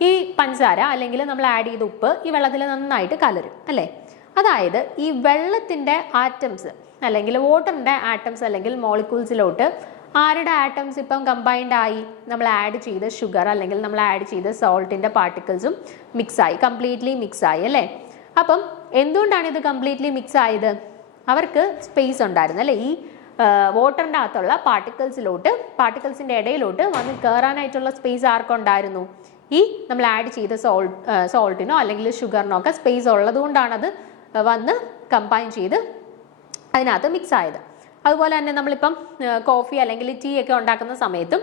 ഈ പഞ്ചസാര അല്ലെങ്കിൽ നമ്മൾ ആഡ് ചെയ്ത ഉപ്പ് ഈ വെള്ളത്തിൽ നന്നായിട്ട് കലരും അല്ലേ? അതായത് ഈ വെള്ളത്തിൻ്റെ ആറ്റംസ് അല്ലെങ്കിൽ വാട്ടറിൻ്റെ ആറ്റംസ് അല്ലെങ്കിൽ മോളിക്യൂൾസിലോട്ട് ആരുടെ ആറ്റംസ് ഇപ്പം കമ്പൈൻഡ് ആയി? നമ്മൾ ആഡ് ചെയ്ത ഷുഗർ അല്ലെങ്കിൽ നമ്മൾ ആഡ് ചെയ്ത സോൾട്ടിൻ്റെ പാർട്ടിക്കിൾസും മിക്സായി, കംപ്ലീറ്റ്ലി മിക്സായി അല്ലേ? അപ്പം എന്തുകൊണ്ടാണ് ഇത് കംപ്ലീറ്റ്ലി മിക്സ് ആയത്? അവർക്ക് സ്പേസ് ഉണ്ടായിരുന്നു അല്ലേ? ഈ വാട്ടറിൻ്റെ അകത്തുള്ള പാർട്ടിക്കിൾസിൻ്റെ ഇടയിലോട്ട് വന്ന് കയറാനായിട്ടുള്ള സ്പേസ് ആർക്കുണ്ടായിരുന്നു? ഈ നമ്മൾ ആഡ് ചെയ്ത സോൾട്ടിനോ അല്ലെങ്കിൽ ഷുഗറിനോ ഒക്കെ സ്പേസ് ഉള്ളതുകൊണ്ടാണത് വന്ന് കമ്പൈൻ ചെയ്ത് അതിനകത്ത് മിക്സ് ആയത്. അതുപോലെ തന്നെ നമ്മളിപ്പം കോഫി അല്ലെങ്കിൽ ടീ ഒക്കെ ഉണ്ടാക്കുന്ന സമയത്തും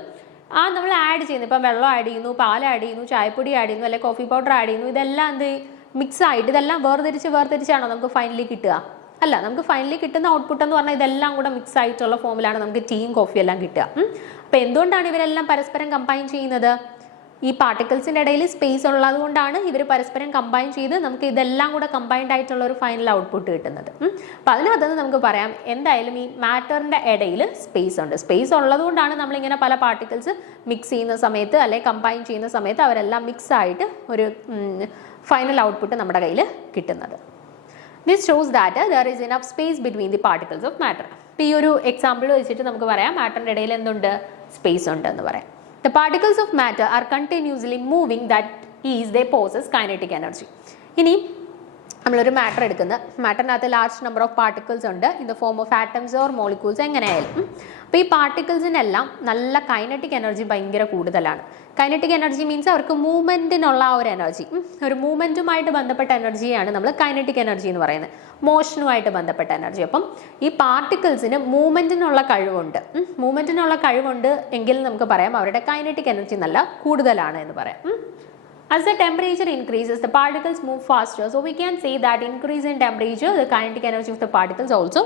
നമ്മൾ ആഡ് ചെയ്യുന്നു, ഇപ്പം വെള്ളം ആഡ് ചെയ്യുന്നു, പാൽ ആഡ് ചെയ്യുന്നു, ചായപ്പൊടി ആഡ് ചെയ്യുന്നു, അല്ലെങ്കിൽ കോഫി പൗഡർ ആഡ് ചെയ്യുന്നു, ഇതെല്ലാം എന്ത് മിക്സ് ആയിട്ട് ഇതെല്ലാം വേർതിരിച്ചാണോ നമുക്ക് ഫൈനലി കിട്ടുക? അല്ല, നമുക്ക് ഫൈനലി കിട്ടുന്ന ഔട്ട്പുട്ട് എന്ന് പറഞ്ഞാൽ ഇതെല്ലാം കൂടെ മിക്സ് ആയിട്ടുള്ള ഫോമിലാണ് നമുക്ക് ടീയും കോഫിയും എല്ലാം കിട്ടുക. അപ്പോൾ എന്തുകൊണ്ടാണ് ഇവരെല്ലാം പരസ്പരം കമ്പൈൻ ചെയ്യുന്നത്? ഈ പാർട്ടിക്കിൾസിൻ്റെ ഇടയിൽ സ്പേസ് ഉള്ളത് കൊണ്ടാണ് ഇവർ പരസ്പരം കമ്പൈൻ ചെയ്ത് നമുക്ക് ഇതെല്ലാം കൂടെ കമ്പൈൻഡ് ആയിട്ടുള്ള ഒരു ഫൈനൽ ഔട്ട്പുട്ട് കിട്ടുന്നത്. അപ്പോൾ അതിനകത്ത് നമുക്ക് പറയാം എന്തായാലും ഈ മാറ്ററിൻ്റെ ഇടയിൽ സ്പേസ് ഉണ്ട്. സ്പേസ് ഉള്ളത് കൊണ്ടാണ് നമ്മളിങ്ങനെ പല പാർട്ടിക്കിൾസ് മിക്സ് ചെയ്യുന്ന സമയത്ത് അല്ലെങ്കിൽ കമ്പൈൻ ചെയ്യുന്ന സമയത്ത് അവരെല്ലാം മിക്സ് ആയിട്ട് ഒരു ഫൈനൽ ഔട്ട്പുട്ട് നമ്മുടെ കയ്യിൽ കിട്ടുന്നത്. This shows that there is enough space between the particles of matter. ഇപ്പോൾ ഈ ഒരു എക്സാമ്പിൾ വെച്ചിട്ട് നമുക്ക് പറയാം മാറ്ററിൻ്റെ ഇടയിൽ എന്തുണ്ട്? സ്പേസ് ഉണ്ട് എന്ന് പറയാം. The particles of matter are continuously moving, that is they possess kinetic energy. ഇനി നമ്മളൊരു മാറ്റർ എടുക്കുന്ന മാറ്ററിനകത്ത് ലാർജ് നമ്പർ ഓഫ് പാർട്ടിക്കിൾസ് ഉണ്ട് in the form of atoms or molecules എങ്ങനെയായാലും. അപ്പോൾ ഈ പാർട്ടിക്കിൾസിനെല്ലാം നല്ല കൈനറ്റിക് എനർജി ഭയങ്കര കൂടുതലാണ്. കൈനറ്റിക് എനർജി മീൻസ് അവർക്ക് മൂവ്മെൻറ്റിനുള്ള ആ ഒരു എനർജി, ഒരു മൂവ്മെൻറ്റുമായിട്ട് ബന്ധപ്പെട്ട എനർജിയാണ് നമ്മൾ കൈനറ്റിക് എനർജി എന്ന് പറയുന്നത്, മോഷനുമായിട്ട് ബന്ധപ്പെട്ട എനർജി. അപ്പം ഈ പാർട്ടിക്കിൾസിന് മൂവ്മെൻറ്റിനുള്ള കഴിവുണ്ട് എങ്കിൽ നമുക്ക് പറയാം അവരുടെ കൈനറ്റിക് എനർജി നല്ല കൂടുതലാണ് എന്ന് പറയാം. As the temperature increases, the particles move faster. So we can say that increase in temperature, the kinetic energy of the particles also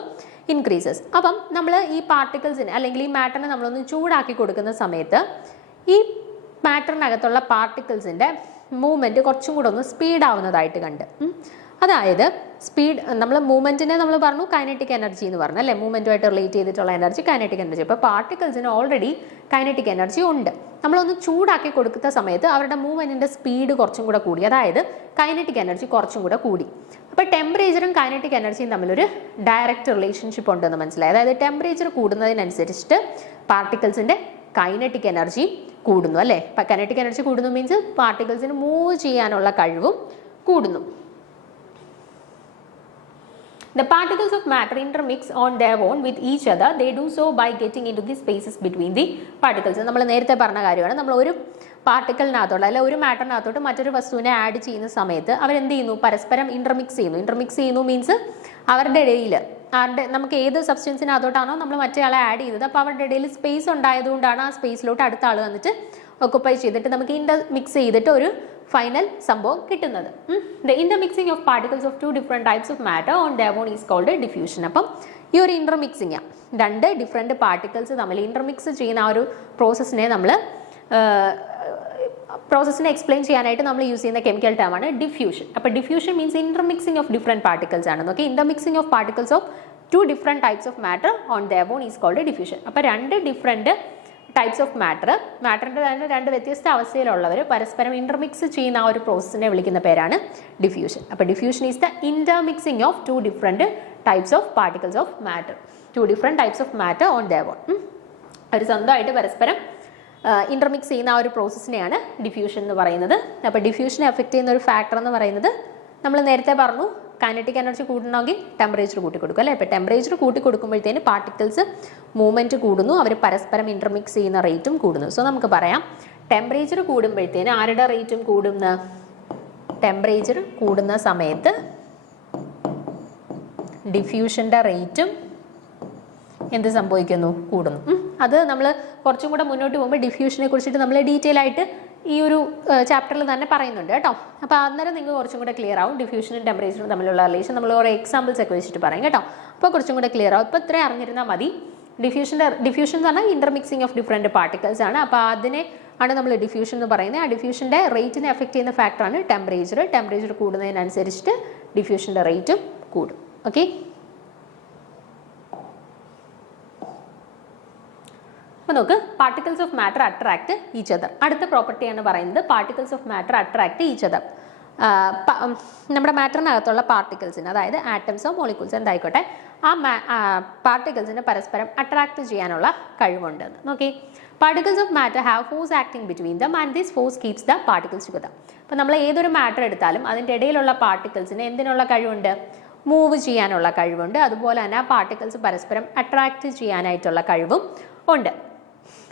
increases. അപ്പം നമ്മൾ ഈ പാർട്ടിക്കിൾസിന് അല്ലെങ്കിൽ ഈ മാറ്ററിനെ നമ്മളൊന്ന് ചൂടാക്കി കൊടുക്കുന്ന സമയത്ത് ഈ മാറ്ററിനകത്തുള്ള പാർട്ടിക്കിൾസിൻ്റെ മൂവ്മെൻറ്റ് കുറച്ചും കൂടെ ഒന്ന് സ്പീഡാവുന്നതായിട്ട് കണ്ട്. അതായത് സ്പീഡ്, നമ്മൾ മൂവ്മെൻറ്റിനെ നമ്മൾ പറഞ്ഞു കൈനറ്റിക് എനർജി എന്ന് പറഞ്ഞു അല്ലേ, മൂവ്മെൻറ്റുമായിട്ട് റിലേറ്റ് ചെയ്തിട്ടുള്ള എനർജി കൈനറ്റിക് എനർജി. അപ്പോൾ പാർട്ടിക്കിൾസിന് ഓൾറെഡി കൈനറ്റിക് എനർജി ഉണ്ട്. നമ്മളൊന്ന് ചൂടാക്കി കൊടുക്കുന്ന സമയത്ത് അവരുടെ മൂവ്മെൻറ്റിൻ്റെ സ്പീഡ് കുറച്ചും കൂടെ കൂടി, അതായത് കൈനറ്റിക് എനർജി കുറച്ചും കൂടെ കൂടി. അപ്പോൾ ടെമ്പറേച്ചറും കൈനറ്റിക് എനർജിയും തമ്മിലൊരു ഡയറക്റ്റ് റിലേഷൻഷിപ്പ് ഉണ്ടെന്ന് മനസ്സിലായി. അതായത് ടെമ്പറേച്ചർ കൂടുന്നതിനനുസരിച്ചിട്ട് പാർട്ടിക്കിൾസിൻ്റെ കൈനറ്റിക് എനർജി കൂടുന്നു അല്ലേ. കൈനറ്റിക് എനർജി കൂടുന്നു മീൻസ് പാർട്ടിക്കിൾസിന് മൂവ് ചെയ്യാനുള്ള കഴിവും കൂടുന്നു. The particles of matter intermix on their own with each other. They do so by getting into the spaces between the particles. നമ്മൾ നേരത്തെ പറഞ്ഞ കാര്യമാണ്. നമ്മൾ ഒരു പാർട്ടിക്കിളിനകത്തോട്ട് അല്ലെ ഒരു മാറ്ററിനകത്തോട്ട് മറ്റൊരു വസ്തുവിനെ ആഡ് ചെയ്യുന്ന സമയത്ത് അവരെന്ത് ചെയ്യുന്നു, പരസ്പരം ഇന്റർമിക്സ് ചെയ്യുന്നു മീൻസ് അവരുടെ ഇടയിൽ നമുക്ക് ഏത് സബ്സ്റ്റൻസിനകത്തോട്ടാണോ നമ്മൾ മറ്റേ ആളെ ആഡ് ചെയ്തത്, അപ്പോൾ അവരുടെ ഇടയിൽ സ്പേസ് ഉണ്ടായതുകൊണ്ടാണ് ആ സ്പേസിലോട്ട് അടുത്ത ആൾ വന്നിട്ട് ഒക്കുപ്പൈ ചെയ്തിട്ട് നമുക്ക് ഇന്റർമിക്സ് ചെയ്തിട്ട് ഒരു ഫൈനൽ സംഭവം കിട്ടുന്നത്. The intermixing of particles of 2 different types of matter on their own is called diffusion. അപ്പം ഈ ഒരു ഇന്റർമിക്സിങ്, രണ്ട് ഡിഫറെൻറ്റ് പാർട്ടിക്കിൾസ് തമ്മിൽ ഇന്റർമിക്സ് ചെയ്യുന്ന ആ ഒരു പ്രോസസ്സിനെ എക്സ്പ്ലെയിൻ ചെയ്യാനായിട്ട് നമ്മൾ യൂസ് ചെയ്യുന്ന കെമിക്കൽ ടേമാണ് ഡിഫ്യൂഷൻ. അപ്പോൾ diffusion means intermixing of different particles ആണ്. Okay, intermixing of particles of 2 different types of matter on their own is called diffusion. അപ്പോൾ രണ്ട് ഡിഫറെൻറ്റ് ടൈപ്സ് ഓഫ് മാറ്ററിൻ്റെ തന്നെ രണ്ട് വ്യത്യസ്ത അവസ്ഥയിലുള്ളവർ പരസ്പരം ഇന്റർമിക്സ് ചെയ്യുന്ന ആ ഒരു പ്രോസസ്സിനെ വിളിക്കുന്ന പേരാണ് ഡിഫ്യൂഷൻ. അപ്പോൾ diffusion is the intermixing of 2 different types of particles of matter, 2 different types of matter on their own. അവർ സ്വന്തമായിട്ട് പരസ്പരം ഇന്റർമിക്സ് ചെയ്യുന്ന ആ ഒരു പ്രോസസ്സിനെയാണ് ഡിഫ്യൂഷൻ എന്ന് പറയുന്നത്. അപ്പോൾ ഡിഫ്യൂഷനെ എഫക്റ്റ് ചെയ്യുന്ന ഒരു ഫാക്ടർ എന്ന് പറയുന്നത് നമ്മൾ നേരത്തെ പറഞ്ഞു, കൈനറ്റിക് എനർജി കൂട്ടണമെങ്കിൽ ടെമ്പറേച്ചർ കൂട്ടി കൊടുക്കും അല്ലേ. അപ്പോൾ ടെമ്പറേച്ചർ കൂട്ടി കൊടുക്കുമ്പോഴത്തേന് പാർട്ടിക്കിൾസ് മൂവ്മെൻറ്റ് കൂടുന്നു, അവർ പരസ്പരം ഇന്റർമിക്സ് ചെയ്യുന്ന റേറ്റും കൂടുന്നു. സോ നമുക്ക് പറയാം ടെമ്പറേച്ചർ കൂടുമ്പോഴത്തേന് ആരുടെ റേറ്റും കൂടുന്ന, ടെമ്പറേച്ചർ കൂടുന്ന സമയത്ത് ഡിഫ്യൂഷൻ്റെ റേറ്റും എന്ത് സംഭവിക്കുന്നു, കൂടുന്നു. അത് നമ്മൾ കുറച്ചും കൂടെ മുന്നോട്ട് പോകുമ്പോൾ ഡിഫ്യൂഷനെ കുറിച്ചിട്ട് നമ്മൾ ഡീറ്റെയിൽ ആയിട്ട് ഈ ഒരു ചാപ്റ്ററിൽ തന്നെ പറയുന്നുണ്ട് കേട്ടോ. അപ്പോൾ അന്നേരം നിങ്ങൾക്ക് കുറച്ചും കൂടെ ക്ലിയർ ആവും ഡിഫ്യൂഷനും ടെമ്പറേച്ചറും തമ്മിലുള്ള റിലേഷൻ. നമ്മൾ ഓരോ എക്സാമ്പിൾസ് ഒക്കെ വെച്ചിട്ട് പറയും കേട്ടോ. അപ്പോൾ കുറച്ചും കൂടെ ക്ലിയർ ആവും. ഇപ്പോൾ ഇത്രയും അറിഞ്ഞിരുന്നാൽ മതി. ഡിഫ്യൂഷൻ എന്ന് പറഞ്ഞാൽ ഇന്റർമിക്സിംഗ് ഓഫ് ഡിഫറെൻറ്റ് പാർട്ടിക്കിൾസ് ആണ്. അപ്പോൾ അതിനെ ആണ് നമ്മൾ ഡിഫ്യൂഷൻ എന്ന് പറയുന്നത്. ആ ഡിഫ്യൂഷൻ്റെ റേറ്റിനെ എഫക്റ്റ് ചെയ്യുന്ന ഫാക്ടറാണ് ടെമ്പറേച്ചർ. ടെമ്പറേച്ചർ കൂടുന്നതിനനുസരിച്ചിട്ട് ഡിഫ്യൂഷൻ്റെ റേറ്റും കൂടും. ഓക്കെ, അപ്പോൾ നോക്ക്, particles of matter attract each other. അടുത്ത പ്രോപ്പർട്ടിയാണ് പറയുന്നത് particles of matter attract each other. നമ്മുടെ മാറ്ററിനകത്തുള്ള പാർട്ടിക്കിൾസിന്, അതായത് ആറ്റംസോ മോളിക്യൂൾസോ എന്തായിക്കോട്ടെ, ആ പാർട്ടിക്കിൾസിന് പരസ്പരം അട്രാക്ട് ചെയ്യാനുള്ള കഴിവുണ്ടെന്ന്. നോക്കി, particles of matter have force acting between them and this force keeps the particles together. അപ്പോൾ നമ്മൾ ഏതൊരു മാറ്റർ എടുത്താലും അതിൻ്റെ ഇടയിലുള്ള പാർട്ടിക്കിൾസിന് എന്തിനുള്ള കഴിവുണ്ട്, മൂവ് ചെയ്യാനുള്ള കഴിവുണ്ട്. അതുപോലെ തന്നെ ആ പാർട്ടിക്കിൾസ് പരസ്പരം അട്രാക്ട് ചെയ്യാനായിട്ടുള്ള കഴിവും ഉണ്ട്.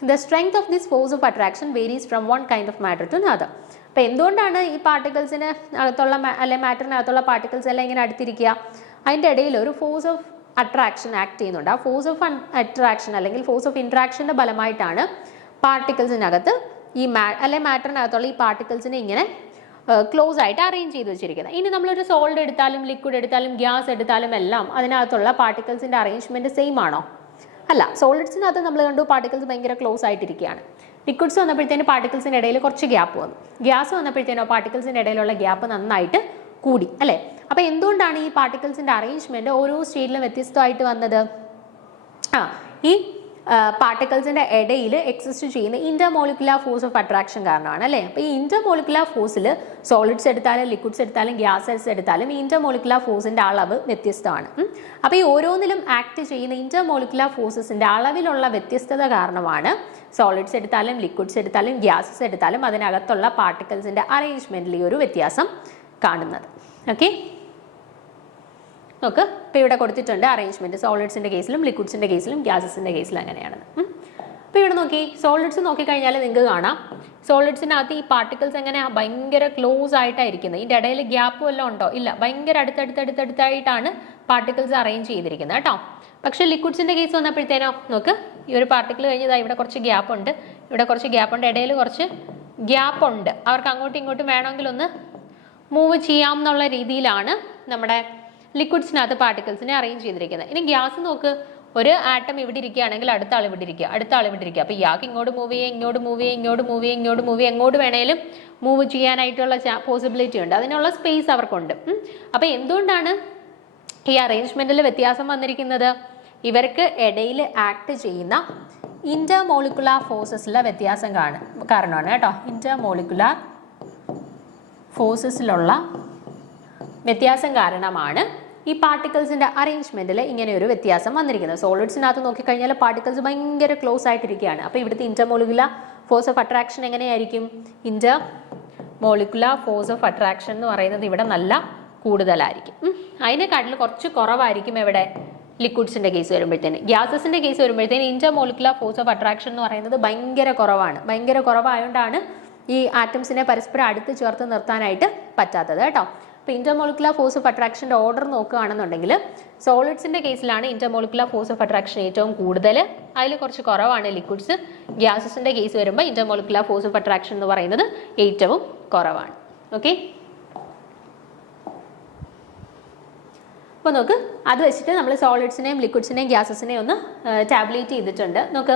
The strength of this force of attraction varies from one kind of matter to another. അപ്പോൾ എന്തുകൊണ്ടാണ് ഈ പാർട്ടിക്കിൾസിന് അകത്തുള്ള അല്ലെ മാറ്ററിനകത്തുള്ള പാർട്ടിക്കിൾസ് എല്ലാം ഇങ്ങനെ അടുത്തിരിക്കുക, അതിൻ്റെ ഇടയിൽ ഒരു ഫോഴ്സ് ഓഫ് അട്രാക്ഷൻ ആക്ട് ചെയ്യുന്നുണ്ട്. ആ ഫോഴ്സ് ഓഫ് അട്രാക്ഷൻ അല്ലെങ്കിൽ ഫോഴ്സ് ഓഫ് ഇൻട്രാക്ഷൻ്റെ ഫലമായിട്ടാണ് പാർട്ടിക്കിൾസിനകത്ത് ഈ മാറ്ററിനകത്തുള്ള ഈ പാർട്ടിക്കിൾസിനെ ഇങ്ങനെ ക്ലോസ് ആയിട്ട് അറേഞ്ച് ചെയ്ത് വെച്ചിരിക്കുന്നത്. ഇനി നമ്മളൊരു സോൾഡ് എടുത്താലും ലിക്വിഡ് എടുത്താലും ഗ്യാസ് എടുത്താലും എല്ലാം അതിനകത്തുള്ള പാർട്ടിക്കിൾസിൻ്റെ അറേഞ്ച്മെൻറ്റ് സെയിം ആണോ? അല്ല. സോളിഡ്സിനകത്ത് നമ്മൾ കണ്ടു പാർട്ടിക്കിൾസ് ഭയങ്കര ക്ലോസ് ആയിട്ടിരിക്കുകയാണ്. ലിക്വിഡ്സ് വന്നപ്പോഴത്തേന് പാർട്ടിക്കിൾസിൻ്റെ ഇടയിൽ കുറച്ച് ഗ്യാപ്പ് വന്നു. ഗ്യാസ് വന്നപ്പോഴത്തേനോ പാർട്ടിക്കിൾസിൻ്റെ ഇടയിലുള്ള ഗ്യാപ്പ് നന്നായിട്ട് കൂടി അല്ലേ. അപ്പോൾ എന്തുകൊണ്ടാണ് ഈ പാർട്ടിക്കിൾസിൻ്റെ അറേഞ്ച്മെൻറ്റ് ഓരോ സ്റ്റേറ്റിലും വ്യത്യസ്തമായിട്ട് വന്നത്? ഈ പാർട്ടിക്കിൾസിൻ്റെ ഇടയിൽ എക്സിസ്റ്റ് ചെയ്യുന്ന ഇന്റർമോളിക്കുലർ ഫോഴ്സ് ഓഫ് അട്രാക്ഷൻ കാരണമാണ് അല്ലേ. അപ്പോൾ ഈ ഇന്റർമോളിക്കുലർ ഫോഴ്സിൽ സോളിഡ്സ് എടുത്താലും ലിക്വിഡ്സ് എടുത്താലും ഗ്യാസസ് എടുത്താലും ഈ ഇന്റർമോളിക്കുലർ ഫോഴ്സിൻ്റെ അളവ് വ്യത്യസ്തമാണ്. അപ്പോൾ ഈ ഓരോന്നിലും ആക്ട് ചെയ്യുന്ന ഇന്റർമോളിക്കുലർ ഫോഴ്സസിൻ്റെ അളവിലുള്ള വ്യത്യസ്തത കാരണമാണ് സോളിഡ്സ് എടുത്താലും ലിക്വിഡ്സ് എടുത്താലും ഗ്യാസസ് എടുത്താലും അതിനകത്തുള്ള പാർട്ടിക്കിൾസിൻ്റെ അറേഞ്ച്മെൻറ്റിൽ ഈ ഒരു വ്യത്യാസം കാണുന്നത്. ഓക്കെ, നോക്ക് ഇപ്പോൾ ഇവിടെ കൊടുത്തിട്ടുണ്ട് അറേഞ്ച്മെൻറ്റ് സോളിഡ്സിൻ്റെ കേസിലും ലിക്വിഡ്സിൻ്റെ കേസിലും ഗ്യാസസിൻ്റെ കേസിലും അങ്ങനെയാണ്. അപ്പോൾ ഇവിടെ നോക്കി സോളിഡ്സ് നോക്കിക്കഴിഞ്ഞാൽ നിങ്ങൾക്ക് കാണാം സോളിഡ്സിനകത്ത് ഈ പാർട്ടിക്കിൾസ് എങ്ങനെയാണ് ഭയങ്കര ക്ലോസ് ആയിട്ടായിരിക്കുന്നത്. ഇതിൻ്റെ ഇടയിൽ ഗ്യാപ്പ് വല്ലതും ഉണ്ടോ? ഇല്ല, ഭയങ്കര അടുത്തടുത്തായിട്ടാണ് പാർട്ടിക്കിൾസ് അറേഞ്ച് ചെയ്തിരിക്കുന്നത് കേട്ടോ. പക്ഷേ ലിക്വിഡ്സിൻ്റെ കേസ് വന്നപ്പോഴത്തേനോ നോക്ക് ഈ ഒരു പാർട്ടിക്കിൾ കഴിഞ്ഞതാ ഇവിടെ കുറച്ച് ഗ്യാപ്പ് ഉണ്ട്, ഇവിടെ കുറച്ച് ഗ്യാപ്പ് ഉണ്ട്, ഇടയിൽ കുറച്ച് ഗ്യാപ്പ് ഉണ്ട്. അവർക്ക് അങ്ങോട്ടും ഇങ്ങോട്ടും വേണമെങ്കിൽ ഒന്ന് മൂവ് ചെയ്യാം എന്നുള്ള രീതിയിലാണ് നമ്മുടെ ലിക്വിഡ്സിനകത്ത് പാർട്ടിക്കിൾസിനെ അറേഞ്ച് ചെയ്തിരിക്കുന്നത്. ഇനി ഗ്യാസ് നോക്ക്, ഒരു ആറ്റം ഇവിടെ ഇരിക്കുകയാണെങ്കിൽ അടുത്ത ആൾ ഇവിടെ ഇരിക്കുക, അടുത്ത ആൾ ഇവിടെ ഇരിക്കുക. അപ്പോൾ ഇയാൾക്ക് ഇങ്ങോട്ട് മൂവ് ചെയ്യുക, ഇങ്ങോട്ട് മൂവ് ചെയ്യുക, ഇങ്ങോട്ട് മൂവ് ചെയ്യുക, ഇങ്ങോട്ട് മൂവ് ചെയ്യുക, എങ്ങോട്ട് വേണേലും മൂവ് ചെയ്യാനായിട്ടുള്ള പോസിബിലിറ്റി ഉണ്ട്, അതിനുള്ള സ്പേസ് അവർക്കുണ്ട്. അപ്പോൾ എന്തുകൊണ്ടാണ് ഈ അറേഞ്ച്മെൻറ്റിൽ വ്യത്യാസം വന്നിരിക്കുന്നത്? ഇവർക്ക് ഇടയിൽ ആക്ട് ചെയ്യുന്ന ഇന്റർമോളിക്കുലാർ ഫോഴ്സസിലെ വ്യത്യാസം കാരണമാണ് കേട്ടോ. ഇന്റർമോളിക്കുലാർ ഫോഴ്സസിലുള്ള വ്യത്യാസം കാരണമാണ് ഈ പാർട്ടിക്കിൾസിൻ്റെ അറേഞ്ച്മെൻറ്റിൽ ഇങ്ങനെ ഒരു വ്യത്യാസം വന്നിരിക്കുന്നത്. സോളിഡ്സിനകത്ത് നോക്കിക്കഴിഞ്ഞാൽ പാർട്ടിക്കിൾസ് ഭയങ്കര ക്ലോസ് ആയിട്ടിരിക്കുകയാണ്. അപ്പോൾ ഇവിടുത്തെ ഇന്റർമോളിക്കുലാർ ഫോഴ്സ് ഓഫ് അട്രാക്ഷൻ എങ്ങനെയായിരിക്കും? ഇന്റർമോളിക്കുലാർ ഫോഴ്സ് ഓഫ് അട്രാക്ഷൻ എന്ന് പറയുന്നത് ഇവിടെ നല്ല കൂടുതലായിരിക്കും. അതിനെക്കാട്ടിൽ കുറച്ച് കുറവായിരിക്കും എവിടെ? ലിക്വിഡ്സിൻ്റെ കേസ് വരുമ്പോഴത്തേന്. ഗ്യാസസിൻ്റെ കേസ് വരുമ്പോഴത്തേന് ഇന്റർമോളിക്കുലാർ ഫോഴ്സ് ഓഫ് അട്രാക്ഷൻ എന്ന് പറയുന്നത് ഭയങ്കര കുറവാണ്. ഭയങ്കര കുറവായതുകൊണ്ടാണ് ഈ ആറ്റംസിനെ പരസ്പരം അടുത്ത് ചേർത്ത് നിർത്താനായിട്ട് പറ്റാത്തത് കേട്ടോ. അപ്പോൾ ഇന്റർമോളിക്കുലാർ ഫോഴ്സ് ഓഫ് അട്രാക്ഷൻ്റെ ഓർഡർ നോക്കുകയാണെന്നുണ്ടെങ്കിൽ സോളിഡ്സിൻ്റെ കേസിലാണ് ഇന്റർമോളിക്കുലാർ ഫോഴ്സ് ഓഫ് അട്രാക്ഷൻ ഏറ്റവും കൂടുതൽ, അതിൽ കുറച്ച് കുറവാണ് ലിക്വിഡ്സ്. ഗ്യാസസിൻ്റെ കേസ് വരുമ്പോൾ ഇന്റർമോളിക്കുലാർ ഫോഴ്സ് ഓഫ് അട്രാക്ഷൻ എന്ന് പറയുന്നത് ഏറ്റവും കുറവാണ്. ഓക്കെ, അപ്പോൾ നോക്ക് അത് വെച്ചിട്ട് നമ്മൾ സോളിഡ്സിനെയും ലിക്വിഡ്സിനെയും ഗ്യാസസിനെയും ഒന്ന് ടാബ്ലേറ്റ് ചെയ്തിട്ടുണ്ട്. നോക്ക്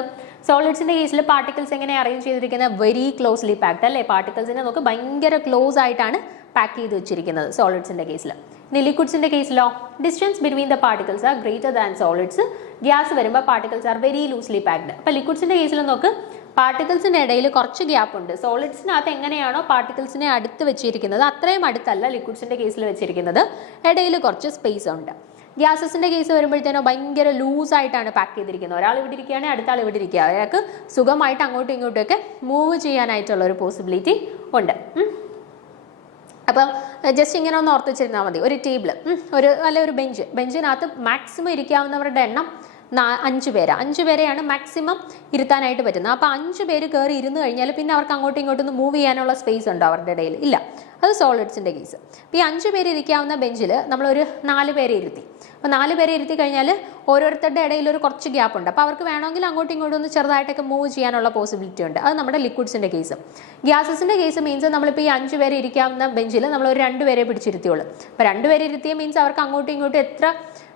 സോളിഡ്സിൻ്റെ കേസിൽ പാർട്ടിക്കിൾസ് എങ്ങനെ അറേഞ്ച് ചെയ്തിരിക്കുന്നത്? വെരി ക്ലോസ്ലി പാക്ഡ് അല്ലേ? പാർട്ടിക്കിൾസിനെ നോക്ക് ഭയങ്കര ക്ലോസ് ആയിട്ടാണ് പാക്ക് ചെയ്ത് വെച്ചിരിക്കുന്നത് സോളിഡ്സിൻ്റെ കേസിൽ. ഇനി ലിക്വിഡ്സിൻ്റെ കേസിലോ distance between the particles are greater than solids. Gas വരുമ്പോൾ particles are very loosely packed. അപ്പോൾ ലിക്വിഡ്സിൻ്റെ കേസിൽ നോക്ക് പാർട്ടിക്കിൾസിൻ്റെ ഇടയിൽ കുറച്ച് ഗ്യാപ്പ് ഉണ്ട്. സോളിഡ്സിനകത്ത് എങ്ങനെയാണോ പാർട്ടിക്കിൾസിനെ അടുത്ത് വെച്ചിരിക്കുന്നത് അത്രയും അടുത്തല്ല ലിക്വിഡ്സിൻ്റെ കേസിൽ വെച്ചിരിക്കുന്നത്, ഇടയിൽ കുറച്ച് സ്പേസ് ഉണ്ട്. ഗ്യാസസിൻ്റെ കേസ് വരുമ്പോഴത്തേനോ ഭയങ്കര ലൂസായിട്ടാണ് പാക്ക് ചെയ്തിരിക്കുന്നത്. ഒരാൾ ഇവിടെ ഇരിക്കുകയാണെങ്കിൽ അടുത്ത ആൾ ഇവിടെ ഇരിക്കുക, അയാൾക്ക് സുഖമായിട്ട് അങ്ങോട്ടും ഇങ്ങോട്ടുമൊക്കെ മൂവ് ചെയ്യാനായിട്ടുള്ള ഒരു പോസിബിലിറ്റി ഉണ്ട്. അപ്പം ജസ്റ്റ് ഇങ്ങനെ ഒന്ന് ഓർത്ത് വെച്ചിരുന്നാൽ മതി. ഒരു ടേബിൾ അല്ലെ ഒരു ബെഞ്ചിനകത്ത് മാക്സിമം ഇരിക്കാവുന്നവരുടെ എണ്ണം 5 പേരെയാണ് മാക്സിമം ഇരുത്താനായിട്ട് പറ്റുന്നത്. അപ്പോൾ 5 പേര് കയറി ഇരുന്ന് കഴിഞ്ഞാൽ പിന്നെ അവർക്ക് അങ്ങോട്ടും ഇങ്ങോട്ടും മൂവ് ചെയ്യാനുള്ള സ്പേസ് ഉണ്ടോ അവരുടെ ഇടയിൽ? ഇല്ല. അത് സോളിഡ്സിൻ്റെ കേസ്. അപ്പോൾ ഈ 5 പേര് ഇരിക്കാവുന്ന ബെഞ്ചിൽ നമ്മളൊരു 4 പേരെ ഇരുത്തി. അപ്പോൾ 4 പേരെ ഇരുത്തി കഴിഞ്ഞാൽ ഓരോരുത്തരുടെ ഇടയിൽ ഒരു കുറച്ച് ഗ്യാപ്പ് ഉണ്ട്. അപ്പോൾ അവർക്ക് വേണമെങ്കിൽ അങ്ങോട്ടും ഇങ്ങോട്ടും ഒന്ന് ചെറുതായിട്ടൊക്കെ മൂവ് ചെയ്യാനുള്ള പോസിബിലിറ്റി ഉണ്ട്. അത് നമ്മുടെ ലിക്വിഡ്സിൻ്റെ കേസ്. ഗ്യാസസിൻ്റെ കേസ് മീൻസ് നമ്മളിപ്പോൾ ഈ 5 പേരെ ഇരിക്കാവുന്ന ബെഞ്ചിൽ നമ്മളൊരു 2 പേരെ പിടിച്ചിരുത്തിയുള്ളൂ. അപ്പോൾ 2 പേരെ ഇരുത്തിയ മീൻസ് അവർക്ക് അങ്ങോട്ടും ഇങ്ങോട്ടും എത്ര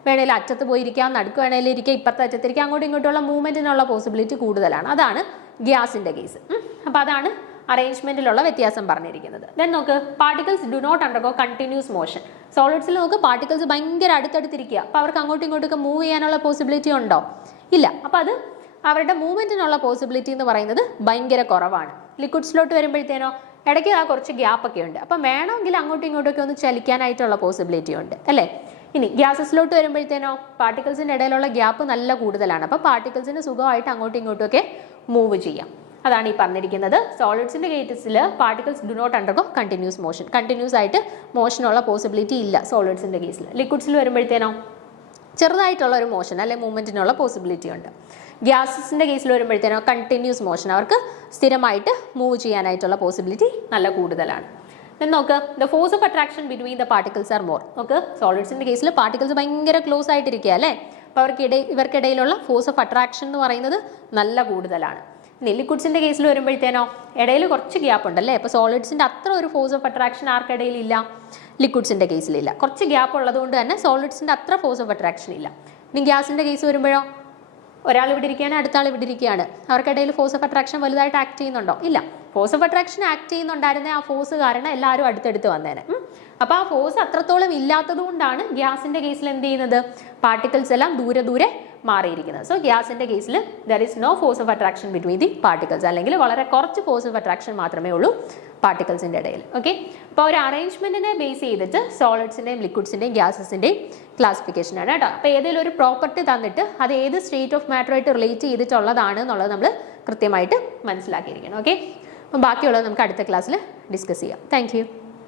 വേണേലും അറ്റത്ത് പോയിരിക്കാം, നടുക്ക് വേണേലും ഇരിക്കുക, ഇപ്പുറത്തെ അറ്റത്തിരിക്കുക, അങ്ങോട്ടും ഇങ്ങോട്ടുള്ള മൂവ്മെൻറ്റിനുള്ള പോസിബിലിറ്റി കൂടുതലാണ്. അതാണ് ഗ്യാസിൻ്റെ കേസ്. അപ്പോൾ അതാണ് അറേഞ്ച്മെൻറ്റിലുള്ള വ്യത്യാസം പറഞ്ഞിരിക്കുന്നത്. ദെൻ നോക്ക് particles do not undergo continuous motion. സോളിഡ്സിൽ നോക്ക് പാർട്ടിക്കിൾസ് ഭയങ്കര അടുത്തടുത്തിരിക്കുക. അപ്പോൾ അവർക്ക് അങ്ങോട്ടും ഇങ്ങോട്ടൊക്കെ മൂവ് ചെയ്യാനുള്ള പോസിബിലിറ്റി ഉണ്ടോ? ഇല്ല. അപ്പോൾ അത് അവരുടെ മൂവ്മെൻറ്റിനുള്ള പോസിബിലിറ്റി എന്ന് പറയുന്നത് ഭയങ്കര കുറവാണ്. ലിക്വിഡ്സിലോട്ട് വരുമ്പോഴത്തേനോ ഇടയ്ക്ക് ആ കുറച്ച് ഗ്യാപ്പൊക്കെ ഉണ്ട്. അപ്പം വേണമെങ്കിൽ അങ്ങോട്ടും ഇങ്ങോട്ടൊക്കെ ഒന്ന് ചലിക്കാനായിട്ടുള്ള പോസിബിലിറ്റി ഉണ്ട് അല്ലേ? ഇനി ഗ്യാസസിലോട്ട് വരുമ്പോഴത്തേനോ പാർട്ടിക്കിൾസിൻ്റെ ഇടയിലുള്ള ഗ്യാപ്പ് നല്ല കൂടുതലാണ്. അപ്പോൾ പാർട്ടിക്കിൾസിന് സുഖമായിട്ട് അങ്ങോട്ടും ഇങ്ങോട്ടുമൊക്കെ മൂവ് ചെയ്യാം. അതാണ് ഈ പറഞ്ഞിരിക്കുന്നത്. സോളിഡ്സിൻ്റെ കേസിൽ particles do not undergo continuous motion. Continuous ആയിട്ട് മോഷനുള്ള പോസിബിലിറ്റി ഇല്ല സോളിഡ്സിൻ്റെ കേസിൽ. ലിക്വിഡ്സിൽ വരുമ്പോഴത്തേനോ ചെറുതായിട്ടുള്ള ഒരു മോഷൻ അല്ലെ മൂവ്മെൻറ്റിനുള്ള പോസിബിലിറ്റി ഉണ്ട്. ഗ്യാസസിൻ്റെ കേസിൽ വരുമ്പോഴത്തേനോ കണ്ടിന്യൂസ് മോഷൻ, അവർക്ക് സ്ഥിരമായിട്ട് മൂവ് ചെയ്യാനായിട്ടുള്ള പോസിബിലിറ്റി നല്ല കൂടുതലാണ്. നോക്ക് the force of attraction between the particles are more. നോക്ക് സോളിഡ്സിൻ്റെ കേസിൽ പാർട്ടിക്കിൾസ് ഭയങ്കര ക്ലോസ് ആയിട്ടിരിക്കുക അല്ലേ? അപ്പോൾ ഇവർക്കിടയിലുള്ള ഫോഴ്സ് ഓഫ് അട്രാക്ഷൻ എന്ന് പറയുന്നത് നല്ല കൂടുതലാണ്. ഇനി ലിക്വിഡ്സിൻ്റെ കേസിൽ വരുമ്പോഴത്തേനോ ഇടയിൽ കുറച്ച് ഗ്യാപ്പ് ഉണ്ടല്ലേ? അപ്പോൾ സോളിഡ്സിൻ്റെ അത്ര ഒരു ഫോഴ്സ് ഓഫ് അട്രാക്ഷൻ ആർക്കിടയിലില്ല, ലിക്വിഡ്സിൻ്റെ കേസിലില്ല. കുറച്ച് ഗ്യാപ്പ് ഉള്ളതുകൊണ്ട് തന്നെ സോളിഡ്സിൻ്റെ അത്ര ഫോഴ്സ് ഓഫ് അട്രാക്ഷൻ ഇല്ല. ഇനി ഗ്യാസിൻ്റെ കേസ് വരുമ്പോഴോ ഒരാൾ ഇവിടെ ഇരിക്കുകയാണ്, അടുത്ത ആൾ ഇവിടെ ഇരിക്കുകയാണ്, അവർക്കിടയിൽ ഫോഴ്സ് ഓഫ് അട്രാക്ഷൻ വലുതായിട്ട് ആക്ട് ചെയ്യുന്നുണ്ടോ? ഇല്ല. ഫോഴ്സ് ഓഫ് അട്രാക്ഷൻ ആക്ട് ചെയ്യുന്നുണ്ടായിരുന്ന ആ ഫോഴ്സ് കാരണം എല്ലാവരും അടുത്തടുത്ത് വന്നേനെ. അപ്പോൾ ആ ഫോഴ്സ് അത്രത്തോളം ഇല്ലാത്തത് കൊണ്ടാണ് ഗ്യാസിൻ്റെ കേസിൽ എന്ത് ചെയ്യുന്നത്? പാർട്ടിക്കിൾസ് എല്ലാം ദൂരെ ദൂരെ മാറിയിരിക്കുന്നത്. സോ ഗ്യാസിൻ്റെ കേസിൽ there is no force of attraction between the particles, അല്ലെങ്കിൽ വളരെ കുറച്ച് ഫോഴ്സ് ഓഫ് അട്രാക്ഷൻ മാത്രമേ ഉള്ളൂ പാർട്ടിക്കിൾസിൻ്റെ ഇടയിൽ. ഓക്കെ, അപ്പോൾ ഒരു അറേഞ്ച്മെൻറ്റിനെ ബേസ് ചെയ്തിട്ട് സോളിഡ്സിൻ്റെയും ലിക്വിഡ്സിൻ്റെയും ഗ്യാസസിൻ്റെയും ക്ലാസിഫിക്കേഷനാണ് കേട്ടോ. അപ്പോൾ ഏതെങ്കിലും ഒരു പ്രോപ്പർട്ടി തന്നിട്ട് അത് ഏത് സ്റ്റേറ്റ് ഓഫ് മാറ്ററായിട്ട് റിലേറ്റ് ചെയ്തിട്ടുള്ളതാണ് എന്നുള്ളത് നമ്മൾ കൃത്യമായിട്ട് മനസ്സിലാക്കിയിരിക്കണം. ഓക്കെ, അപ്പോൾ ബാക്കിയുള്ളത് നമുക്ക് അടുത്ത ക്ലാസ്സിൽ ഡിസ്കസ് ചെയ്യാം. Thank you.